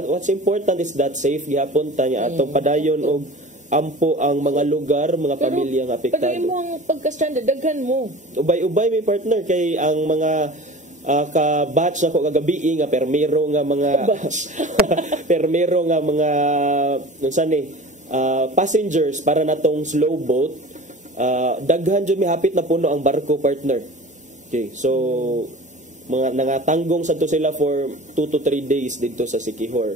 what's important is that safe gihapon ta niya atong padayon og ampo ang mga lugar mga pamilya nga apektado padayon mo ang pagka-stranded daghan mo ubay may partner kay ang mga ka-batch nako kagabi nga permero nga mga permero nga mga unsa ni passengers para natong slow boat daghan jud mi hapit na puno ang barko partner. Okay, so mga nangatanggong sa to sila for 2 to 3 days dito sa Siquijor.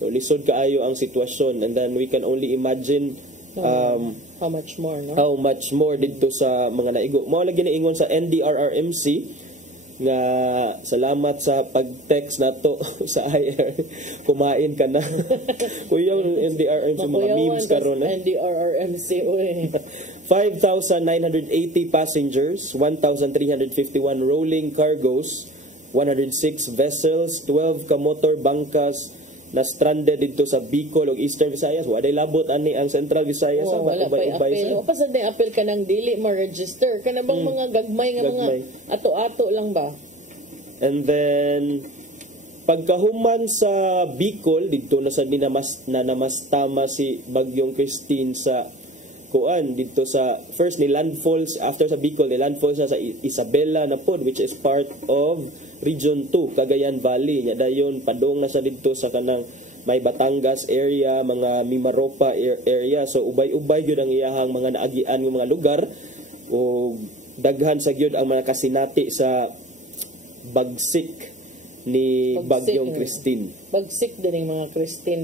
So lisod kaayo ang sitwasyon and then we can only imagine how much more no? How much more dito sa mga naigo. Mao lagi na ingon sa NDRRMC nga salamat sa pag-text nato sa IR. Kumain ka na. Kuya NDRRMC mga memes karon NDRRMC oy. 5,980 passengers, 1,351 rolling cargos, 106 vessels, 12 ka motor bangkas na stranded dito sa Bicol ug Eastern Visayas. Waday labot ani ang Central Visayas wala pa apel. O pasad na apel ka nang dili ma-register. Kana bang mga gagmay nga mga ato-ato lang ba? And then pagkahuman sa Bicol dito na sa namastama si Bagyong Christine sa kuan dito sa first ni landfalls after sa Bicol ni landfalls sa Isabela na pod which is part of Region 2 Cagayan Valley nya dayon padong na sa dito sa kanang may Batangas area mga Mimaropa area so ubay-ubay gyud ang iyahang mga naagian ng mga lugar o daghan sa gyud ang mga kasinati sa bagsik ni Bagyong Christine. Bagsik din ang mga Christine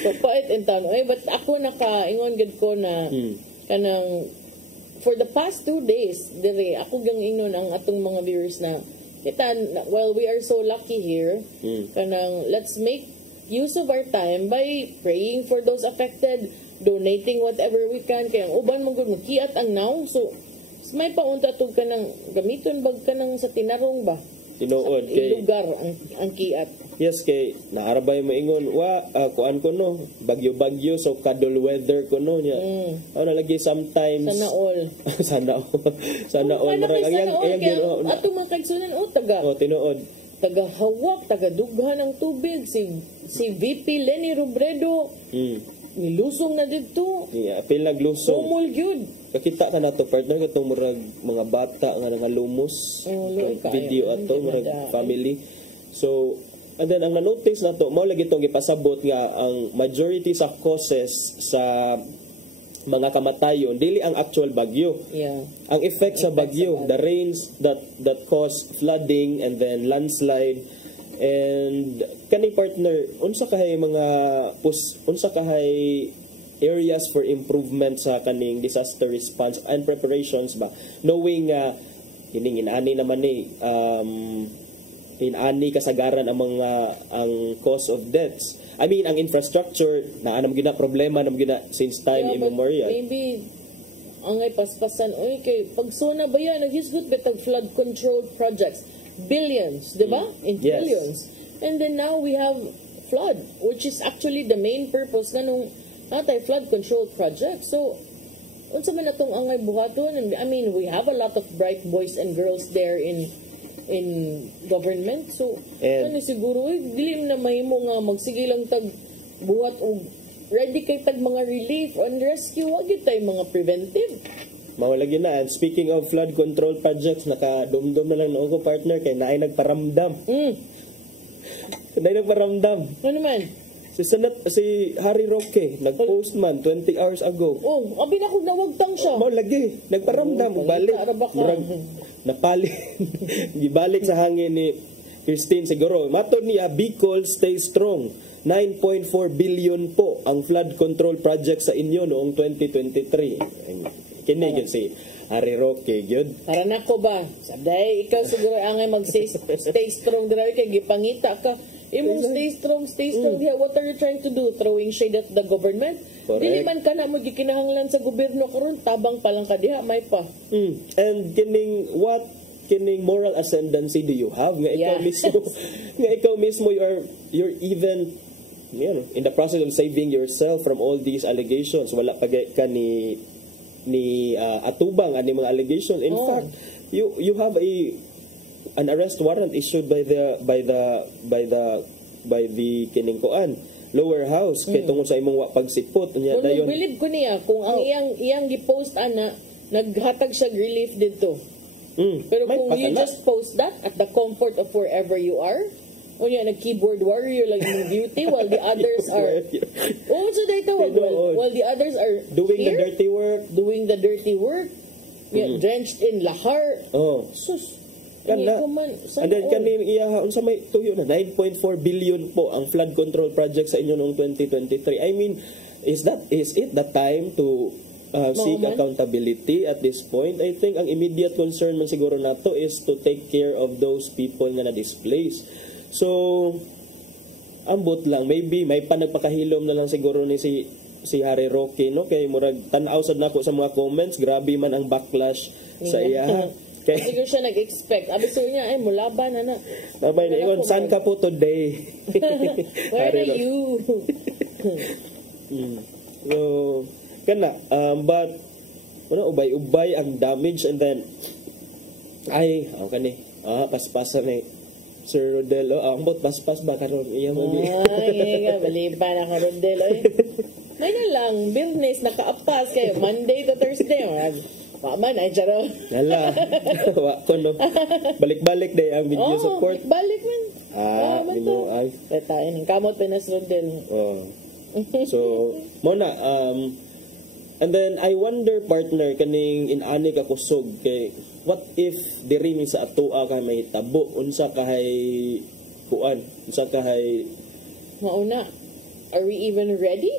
Papait in town. But ako naka-ingon gid ko na kanang for the past 2 days dire ako gang ingon ang atong mga viewers na kita well we are so lucky here kanang let's make use of our time by praying for those affected, donating whatever we can kay ang uban man gud makiat ang now so may paunta tug kanang gamiton bag kanang sa tinarong ba tinuod kay lugar ang kiat. Yes kay naarabay mo ingon kuan ko no bagyo so kadol weather ko no nya. Ano lagi sometimes sana all marag ang ato mga kaigsunan taga tinuod taga hawak taga dughan ng tubig si VP Lenny Robredo nilusong na dito apil naglusong sumol gyud kakita ka na to partner katong murag mga bata nga nangalumos video ato murag family so and then ang na-notice na to mao lagi itong ipasabot nga ang majority sa causes sa mga kamatayon dili ang actual bagyo ang effect sa bagyo the rains that cause flooding and then landslide and kaning partner unsa kahay mga unsa kahay areas for improvement sa kaning disaster response and preparations ba knowing inani naman inani kasagaran ang mga ang cause of deaths I mean ang infrastructure na anam gina problema nam gina since time immemorial maybe angay paspasan kay pagsuna ba yan naghisgot bitag flood control projects billions di ba in trillions and then now we have flood which is actually the main purpose nganong natay flood control project so unsa man natong angay buhaton I mean we have a lot of bright boys and girls there in government so ano siguro dili na mahimo nga magsige lang tag buhat og ready kay tag mga relief and rescue, wag yun tayo mga preventive. Mawalagi na. And speaking of flood control projects, nakadumdum na lang ako partner kay naay nagparamdam. Naay nagparamdam. Ano naman? Si Harry Roque, nag-post man 20 hours ago. Oh, abi na kung nawagtang siya. Lagi, nagparamdam. Balik. Napali. Gibalik sa hangin ni Christine siguro. Matod niya, Bicol stay strong. 9.4 billion po ang flood control project sa inyo noong 2023. Kinigil si Harry Roque, gyud. Para nako ba? Saday, ikaw siguro angay mag-stay strong dira kay gipangita ka. Imong stay strong diha. What are you trying to do? Throwing shade at the government? Dili man ka na mo gikinahanglan sa gobyerno karon, tabang pa lang ka diha, may pa. And kining moral ascendancy do you have nga ikaw mismo you're even in the process of saving yourself from all these allegations. Wala pa ka ni atubang ani mga allegations. In fact, you have an arrest warrant issued by the kining koan lower house kay tungod sa imong pagsipot niya dayon. Believe ko niya kung ang iyang gi-post ana naghatag siya relief dito. Pero kung you just post that at the comfort of wherever you are, unya nag-keyboard warrior like yung beauty while the others are so they tawag while the others are doing here, the dirty work, drenched in lahar. Sus. And then kanin iya unsa may tuyo na 9.4 billion po ang flood control project sa inyo noong 2023. I mean, is it the time to seek accountability at this point? I think ang immediate concern man siguro nato is to take care of those people nga na-displaced. So, ambot lang. Maybe may panagpakahilom na lang siguro ni si Harry Roque, no? Kay murag tan-aw sad nako sa mga comments, grabe man ang backlash sa iya. Siguro siya nag-expect. Abiso niya, mulaban na. Babay na ikon, saan ka po today? Where are you? So, kana, but, ubay-ubay ang damage and then, paspasan ni Sir Rodel. Ambot, paspas ba karon? Bali pa na ka Rodel. May na lang, business, nakaapas kayo, Monday to Thursday. Paman, ay charo. Hala. No. Balik-balik day ang video support. Balik man. Ay. Tayo ng kamot pinasrod din. So, muna, and then I wonder, partner, kaning inani ka kusog kay what if diri mi sa atoa kay may tabo unsa kahay kuan, unsa kahay mauna. Are we even ready?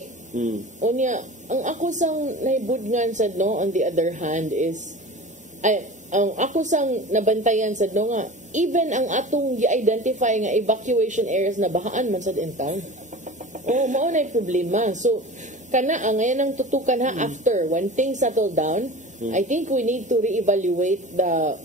Unya, ang ako sang naibudngan sad no, on the other hand is ang ako sang nabantayan sad no nga even ang atong gi-identify nga evacuation areas na bahaan man sad in town. Mao na problema. So kana ang ngayon ang tutukan after when things settle down, I think we need to reevaluate the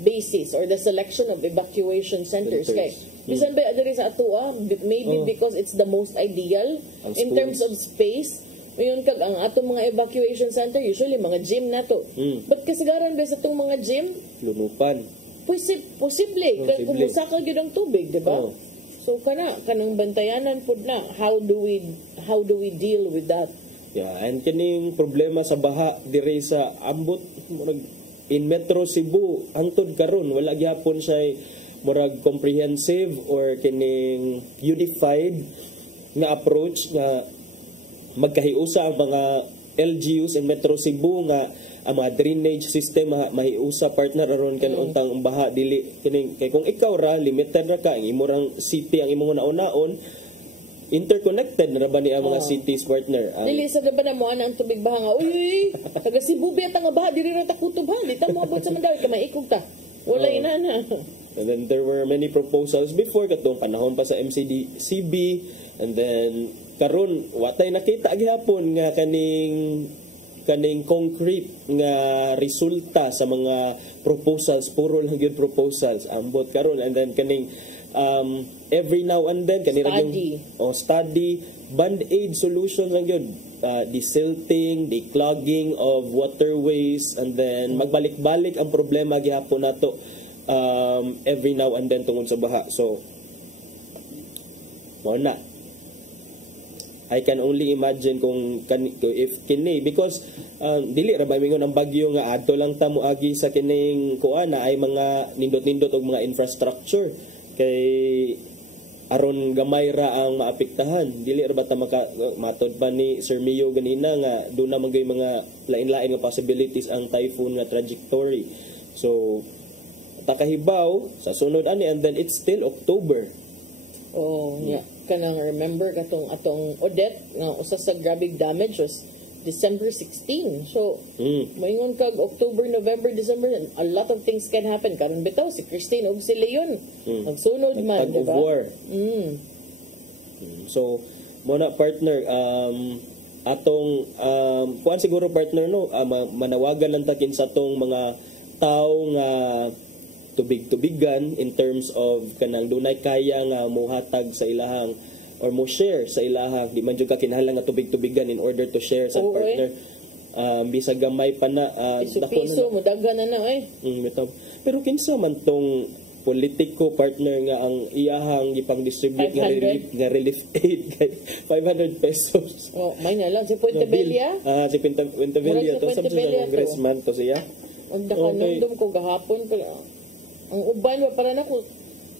basis or the selection of evacuation centers. Kay bisan ba adiri sa atoa, maybe because it's the most ideal in terms of space. Ngayon kag ang atong mga evacuation center usually mga gym na to. But kasagaran ba sa itong mga gym? Lunupan. Posible. Kung musaka gyud ang tubig, di ba? So kanang bantayanan pud na. How do we deal with that? Yeah, and kining problema sa baha diri sa ambot in Metro Cebu hangtod karon wala gyapon siya murag comprehensive or kining unified nga approach nga magkahiusa ang mga LGUs in Metro Cebu nga ang mga drainage system mahiusa partner aron kan untang baha dili kining kay kung ikaw ra limited ra ka ang imong city ang imong naon-naon interconnected na ba ni ang mga cities partner dili sa ba na mo ang tubig baha nga uy taga Cebu biya nga baha diri ra ta kutob ha di ta moabot sa Mandawi ka maikog ta wala inana. And then there were many proposals before katong panahon pa sa MCDCB and then karon watay nakita gihapon nga kaning concrete nga resulta sa mga proposals puro lang gyud proposals ambot karon and then kaning every now and then kanira yung study band-aid solution lang gyud desilting, declogging of waterways and then magbalik-balik ang problema gihapon nato every now and then tungod sa baha. So mo na I can only imagine kung if kini because dili ra ba mingon ang bagyo nga adto lang ta moagi sa kining kuan na ay mga nindot-nindot og mga infrastructure kay aron gamay ra ang maapektahan. Dili ra ba ta matod ba ni Sir Mio ganina nga do na magay mga lain-lain nga possibilities ang typhoon nga trajectory. So takahibaw sa sunod ani and then it's still October. Oh, yeah. Kanang remember katong atong Odette nga usa sa grabe damage was December 16. So, maingon kag October, November, December, a lot of things can happen. Karon bitaw si Christine ug si Leon nagsunod man, diba? War. So, muna partner atong kuan siguro partner no manawagan lang takin sa atong mga tao nga tubig-tubigan in terms of kanang dunay kaya nga mohatag sa ilahang or mo share sa ilahang di man jud ka kinahanglan nga tubig-tubigan in order to share sa partner bisag gamay pa na piso mo daghan na pero kinsa man tong politiko partner nga ang iyahang gipang-distribute nga relief aid kay 500 pesos. Oh, may na lang si Puente Bella. Si Puente Bella to sa congressman to siya. Ang dakanandom ko gahapon ang uban ba para nako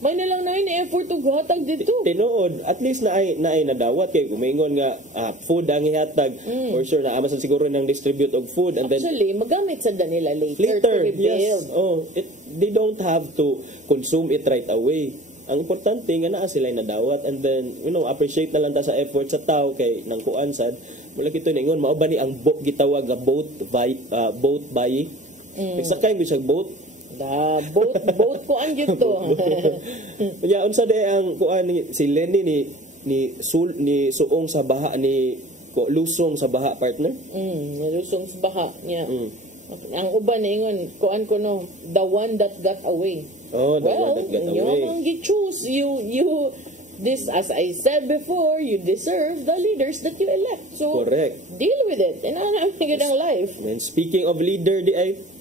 may na lang na effort og hatag dito. Tinuod at least na ay nadawat kay gumingon nga food ang ihatag for sure na amasan siguro nang distribute og food and actually magamit sa nila later to rebuild. Yes. They don't have to consume it right away. Ang importante nga naa sila nadawat and then appreciate na lang ta sa effort sa tao kay nang kuan sad mula kito ningon mao ba ni ang gitawag nga boat buying. Sakay mo siya boat boat ko ang gito. Ya unsa day ang kuan si Lenny ni suong sa baha ni lusong sa baha partner? Lusong sa baha niya. Ang uban ingon kuan ko no the one that got away. Oh, the one that got away. Yung gi-choose you this as I said before, you deserve the leaders that you elect. So correct. Deal with it. And ang ang life. And speaking of leader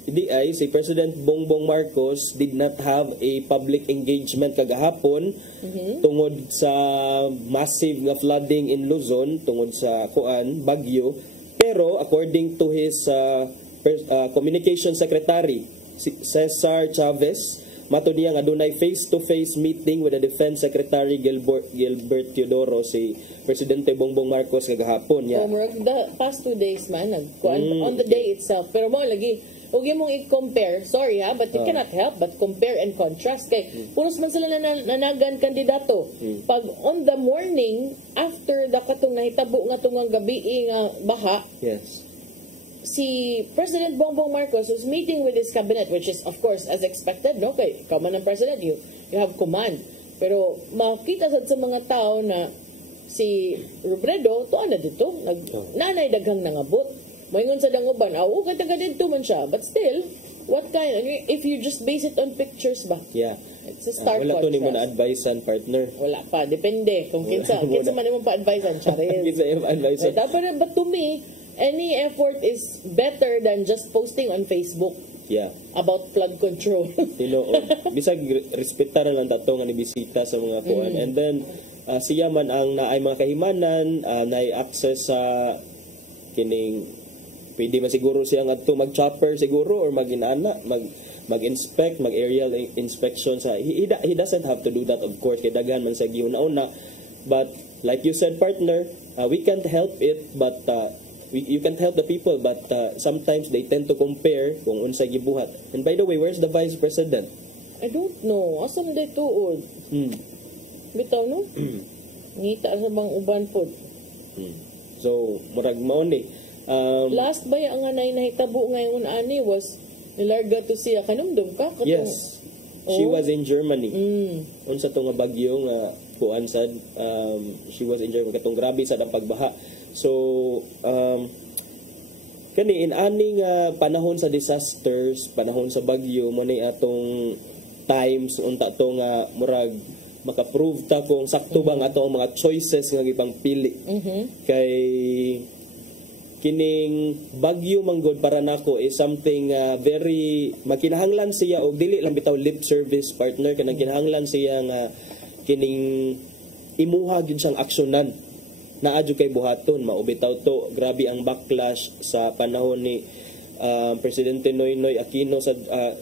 si President Bongbong Marcos did not have a public engagement kagahapon tungod sa massive nga flooding in Luzon tungod sa bagyo. Pero according to his communication secretary Cesar Chavez, mato niya nga dunay face-to-face meeting with the Defense Secretary Gilbert Teodoro si Presidente Bongbong Marcos kagahapon. The past 2 days man on the day itself pero mo lagi huwag mong i-compare, sorry but you cannot help but compare and contrast kay punos man sila nanagan kandidato. Pag on the morning after katong nahitabo nga tungang gabi nga baha, si President Bongbong Marcos was meeting with his cabinet, which is of course as expected, no? Kay kaman ng president, you have command. Pero makita sa mga tao na si Robredo tuan na dito, nanay daghang nangabot. Moingon sa danguban, kataga dito man siya. But still, what kind? If you just base it on pictures ba? Yeah. It's a stark wala contrast. to ni mo na-advisean, partner. Wala pa. Depende. Kung kinsa man mo pa-advisean, Charles. Kinsa yung advisean. But to me, any effort is better than just posting on Facebook. Yeah. About flood control. Bisag respetaran lang dato nga ni bisita sa mga kuan. And then, siya man ang naay mga kahimanan, naay access sa kining pwede man siguro siya nga mag-chopper siguro or mag-inana, mag-inspect, mag-aerial inspection sa he doesn't have to do that of course kay daghan man sa giuna-una. But like you said partner, we can't help it but you can't help the people but sometimes they tend to compare kung unsay gibuhat. And by the way, where's the Vice President? I don't know. Asan day tuod? Bitaw no? Ngita sa bang uban pod. So, murag mao ni. Last ba ang anay nahitabo ngayon ani was nilarga to siya kanumdum ka? Yes. She was in Germany. Unsa to nga bagyo nga kuan sad she was in Germany katong grabe sad ang pagbaha. So kani in ani nga panahon sa disasters, panahon sa bagyo mo ni atong times unta to nga murag maka-prove ta kung sakto bang ato ang mga choices nga gipang pili. Kay kining bagyo manggod para nako is something very makinahanglan siya og dili lang bitaw lip service partner kanang kinahanglan siya nga kining imuha gyud siyang aksyonan naadyo kay buhaton maubitaw to. Grabe ang backlash sa panahon ni Presidente Noynoy Aquino sa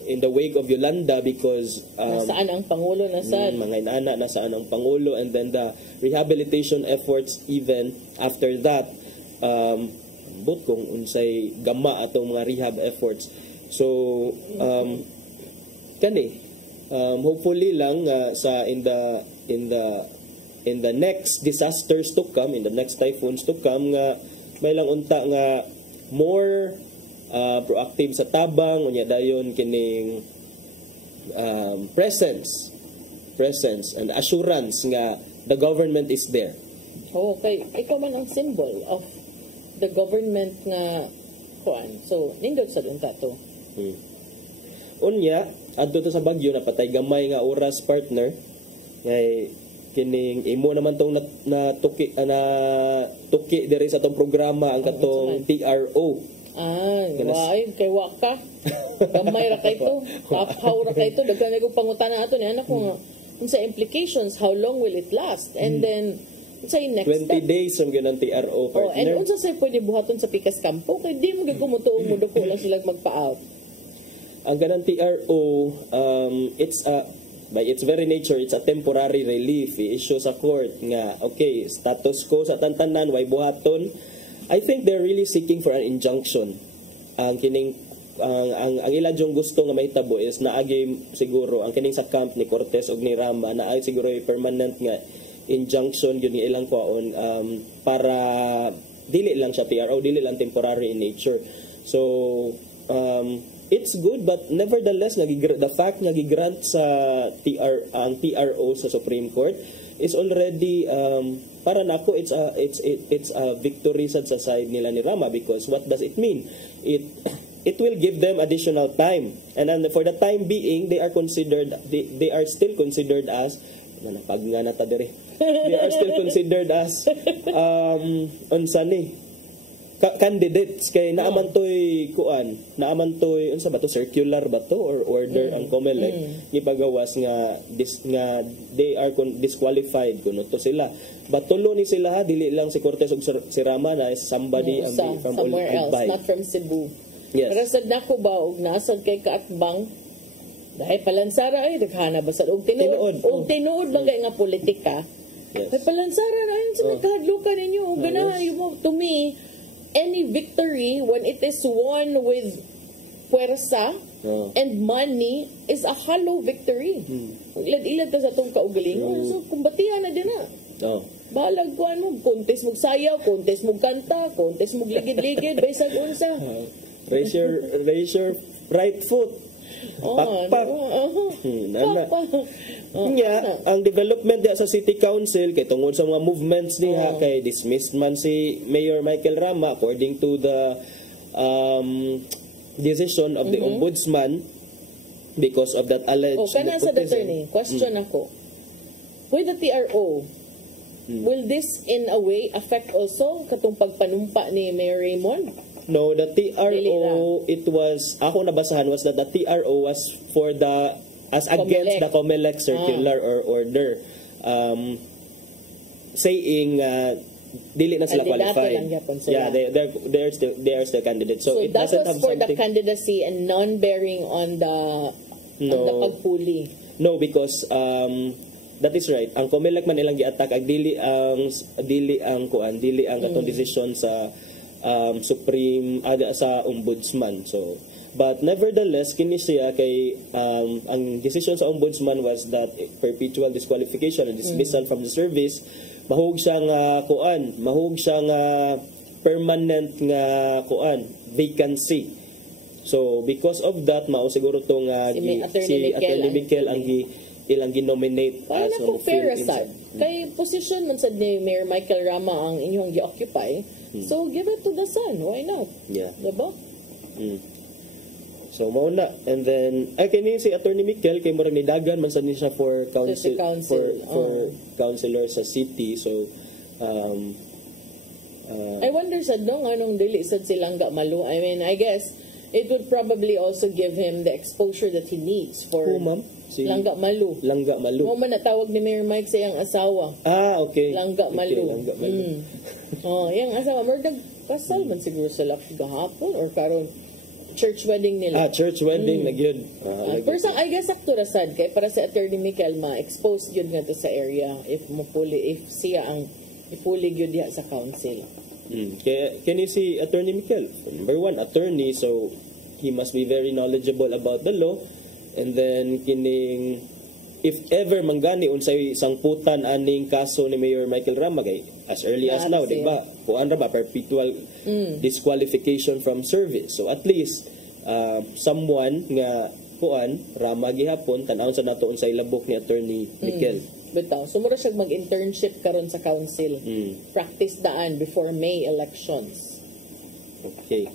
in the wake of Yolanda because nasaan ang pangulo mga inana nasaan ang pangulo, and then the rehabilitation efforts even after that but kung unsay gama atong mga rehab efforts. So hopefully lang sa in the next disasters to come, in the next typhoons to come, nga may lang unta nga more proactive sa tabang unya dayon kining presence and assurance nga the government is there. Okay, ikaw man ang symbol of the government nga kuan. So nindot sa dunta to. Unya adto to sa Baguio napatay gamay nga oras partner ngay kining imo naman tong na tuki diri sa tong programa ang katong TRO. Why kay waka gamay ra kay to, taphaw ra kay to, daghan na kog pangutana ato ni anak ko nga unsa implications, how long will it last, and then say next 20 step. days ang ganang TRO partner. And unsa say pwede buhaton sa pikas kampo kay di mo gyud kumutuong mo dako lang sila magpa-out. Ang ganang TRO it's by its very nature it's a temporary relief issue sa court nga okay status quo sa tantanan way buhaton. I think they're really seeking for an injunction. Ang kining ang ila jong gusto nga mahitabo is naagi siguro ang kining sa camp ni Cortez ug ni Rama naay siguro permanent nga injunction yun ni ilang kwaon para dili lang siya TRO, dili lang temporary in nature. So it's good, but nevertheless the fact nga gigrant sa ang TRO sa Supreme Court is already para nako it's a victory sa side nila ni Rama, because what does it mean? It will give them additional time, and for the time being they are still considered as they are still considered as candidates kay naaman toy unsa ba to, circular ba to or order ang COMELEC gipagawas nga they are disqualified kuno to sila, but tulo ni sila dili lang si Cortez ug si Rama na somebody from somewhere else, not from Cebu. Yes. Pero sad nako ba og nasad kay kaatbang dahil palansara ay daghana ba sad og tinuod man kay nga politika. Yes. Ay palansara na yun sa nagkahadlukan ninyo og ganahan to me. Any victory, when it is won with puwersa and money, is a hollow victory. Ilad-ilad ka sa itong kaugalingon. So, kumbatihan na din na. Balag ko ano, kontes mong sayaw, kontes mong kanta, kontes mong ligid-ligid, baysag unsa. Raise your right foot. Pakpak. Ang development diya sa City Council kay tungod sa mga movements niya kay dismissed man si Mayor Michael Rama according to the decision of the Ombudsman because of that alleged kana sa attorney, question ako. With the TRO, will this in a way affect also katong pagpanumpa ni Mayor Raymond? No, the TRO, it was, ako nabasahan was that the TRO was for against the COMELEC circular or order, saying dili na sila qualified. Yeah, they are still candidates. So it that doesn't was have for something. The candidacy and non-bearing on the pagpuli. No, because that is right. Ang COMELEC man ilang gi-attack ag dili ang katong decision sa Supreme sa Ombudsman. So but nevertheless kini siya kay ang decision sa Ombudsman was that perpetual disqualification and dismissal from the service, mahug siya nga permanent nga vacancy. So because of that mao siguro tong si Attorney Mikel ang ilang ginominate as ang fair aside kay position man sad ni Mayor Michael Rama ang inyong gi-occupy. So give it to the son, why not? Yeah. Diba? So mao na, and then kini si Attorney Mikel kay murag nidagan man sad ni siya for for councilor sa city. So I wonder sad no anong dili sad silang malu. I mean, I guess it would probably also give him the exposure that he needs for Langga Malu. Langga Malu. Mo man natawag ni Mayor Mike sa iyang asawa. Okay. Langga Malu. Okay, Langga Malu. Iyang asawa mo kasal man siguro sila gahapon or karon church wedding nila. Church wedding na gyud. Pero I guess sakto ra sad kay para sa Attorney Mikel ma-expose gyud nga to sa area if siya ang ipuli gyud diha sa council. Kaya kini si Attorney Mikel, number one, attorney, so he must be very knowledgeable about the law. And then kining if ever manggani unsay sangputan aning kaso ni Mayor Michael Rama kay as early as now, di ba? Kuan ra ba perpetual disqualification from service. So at least someone nga kuan Rama gihapon tan-aw sa nato unsay labok ni Attorney Mikel. Bitaw, sumura siya mag-internship karon sa council. Practice daan before May elections. Okay.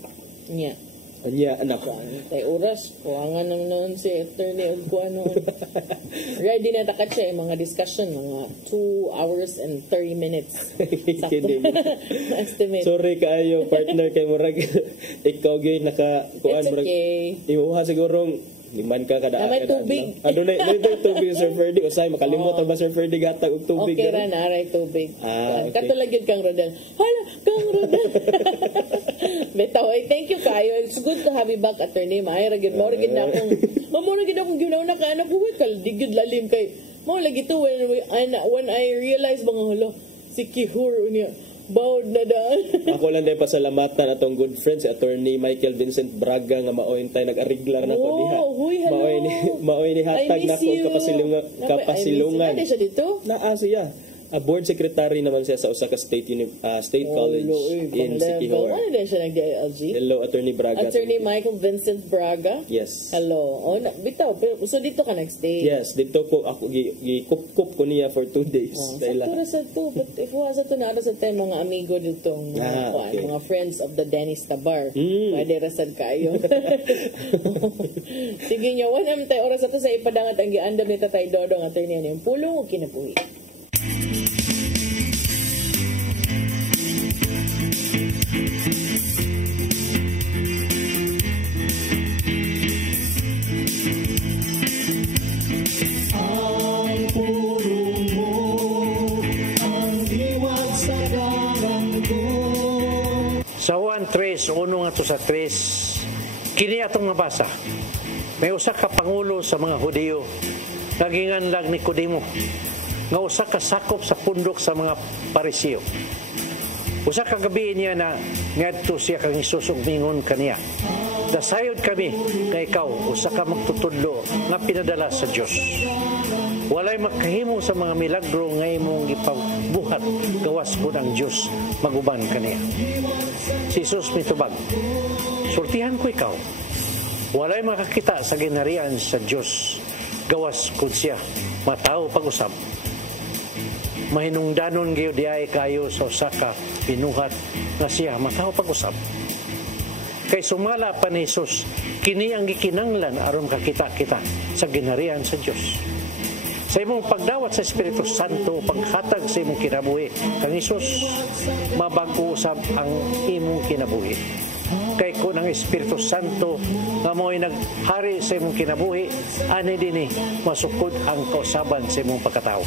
Yeah. Anya anak. Tay oras kuangan nang noon si Attorney og kuano. Ready na takat siya mga discussion mga 2 hours and 30 minutes. Estimate. Sorry kaayo partner kay murag ikaw gyud naka kuan murag. Imuha sigurong liman ka kada. May tubig. Adunay tubig Sir Ferdy usay makalimot ba Sir Ferdy gatag og tubig. Okay ra na aray tubig. Okay. Katulad gyud kang Rodel. Hala kang Rodel. Betaw, thank you kayo. It's good to have you back, Attorney. Maayra gyud mo gyud na akong ginaw na ka anak buhat kal digud lalim kay mo lagi to when I realize mga hulo si Kihur unya bawd na daan. Ako lang din pasalamatan atong good friend si Attorney Michael Vincent Braga nga maoy tay nag-ariglar na ko diha. Maoy ni hatag na ko kapasilungan. Ano siya dito? Naa siya. A board secretary naman siya sa usa ka state college in Siquijor. Ano din siya nag-DILG? Hello, Attorney Braga. Attorney Michael Vincent Braga? Yes. Hello. Bitaw, so dito ka nag-stay? Yes, dito ko ako gikup-kup ko niya for 2 days. Sakura sa to, but if wasa to nara sa tayo mga amigo dito, mga friends of the Dennis Tabar. Pwede rasad kayo. Sige nyo, wanam tayo oras ato sa ipadangat ang giandam ni Tatay Dodong, Attorney ano yung pulong o kinabuhi? Sa Juan 3, uno nga to sa 3, kini atong mabasa. May usa ka pangulo sa mga Hudiyo, nagingan lang Nicodemo, nga usa ka sakop sa pundok sa mga Parisiyo. Usa ka gabi niya na ngadto siya kang Hesus ug mingon kaniya, dasayod kami nga ikaw usa ka magtutudlo nga pinadala sa Dios. Walay makahimo sa mga milagro nga imong gipabuhat gawas pud ang Dios maguban kaniya. Si Jesus mitubag, sultihan ko ikaw. Walay makakita sa ginharian sa Dios gawas kun siya matao pag-usab. Mahinungdanon gyud diay kayo sa usa ka pinuhat nga siya matao pag-usab. Kay sumala pa ni Jesus, kini ang gikinanglan aron kakita kita sa ginharian sa Dios. Sa imong pagdawat sa Espiritu Santo, paghatag sa imong kinabuhi, kang Hesus, mabago usab ang imong kinabuhi. Kay kung ang Espiritu Santo nga mo'y naghari sa imong kinabuhi, ani din masukod ang kausaban sa imong pagkatao.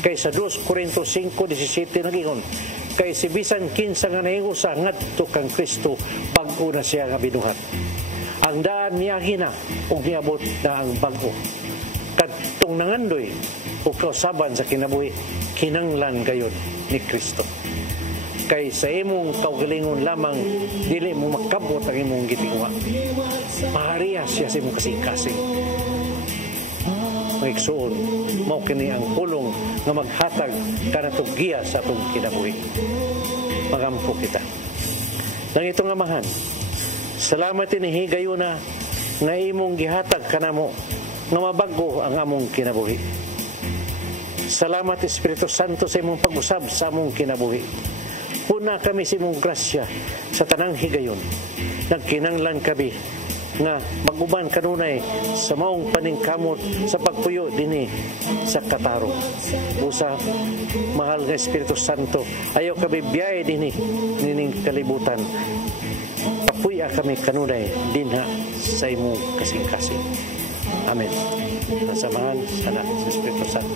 Kay sa 2 Corinto 5:17 nagingon, kay si bisan kinsa nga nahiusa ngadto kang Kristo bag-o na siya nga binuhat. Ang daan niya hina ug niabot na ang bag-o. Kadtong nangandoy o kausaban sa kinabuhi, kinanglan gayon ni Kristo. Kay sa imong kaugalingon lamang, dili mo makabot ang imong gitingwa. Pahariya siya sa imong kasing-kasing. Magigsuon, mao kini ang pulong nga maghatag kanatong giya sa atong kinabuhi. Magampo kita. Nang itong amahan, salamat ini gayuna nga imong gihatag kanamo nga mabago ang among kinabuhi. Salamat Espiritu Santo sa imong pag-usab sa among kinabuhi. Puna kami sa imong grasya sa tanang higayon. Nagkinanglan kami nga maguban kanunay sa maong paningkamot sa pagpuyo dinhi sa katarong. Busa mahal nga Espiritu Santo, ayaw kami biyay dinhi nining kalibutan. Papuya kami kanunay dinha sa imong kasing-kasing. Amen. Nasamahan sa anak sa Espiritu Santo.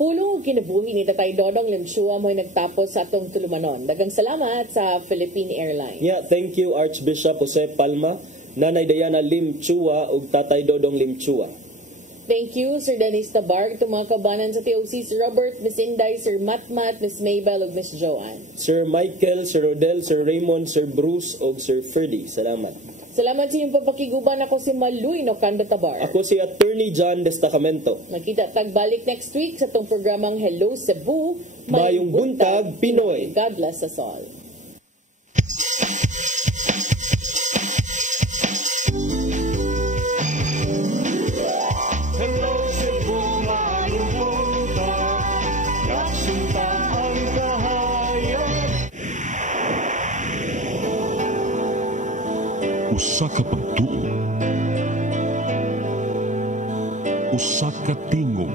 Pulong kinabuhi ni Tatay Dodong Limshua mo'y nagtapos sa atong tulumanon. Daghang salamat sa Philippine Airlines. Yeah, thank you Archbishop Jose Palma, Nanay Diana Limchua ug Tatay Dodong Limchua. Thank you, Sir Dennis Tabar, itong mga kabanan sa TOC, Sir Robert, Miss Inday, Sir Matmat, Miss Maybell, ug Miss Joanne. Sir Michael, Sir Rodel, Sir Raymond, Sir Bruce, ug Sir Ferdy. Salamat. Salamat sa iyong papakiguban. Ako si Maluy Nocando Tabar. Ako si Attorney John Destacamento. Magkita tagbalik next week sa itong programang Hello Cebu, Mayong Buntag, Pinoy. God bless us all. Hello Cebu, mayong buntag, kasunta ang kahayag. Usa ka pagtuo, usa ka tingog.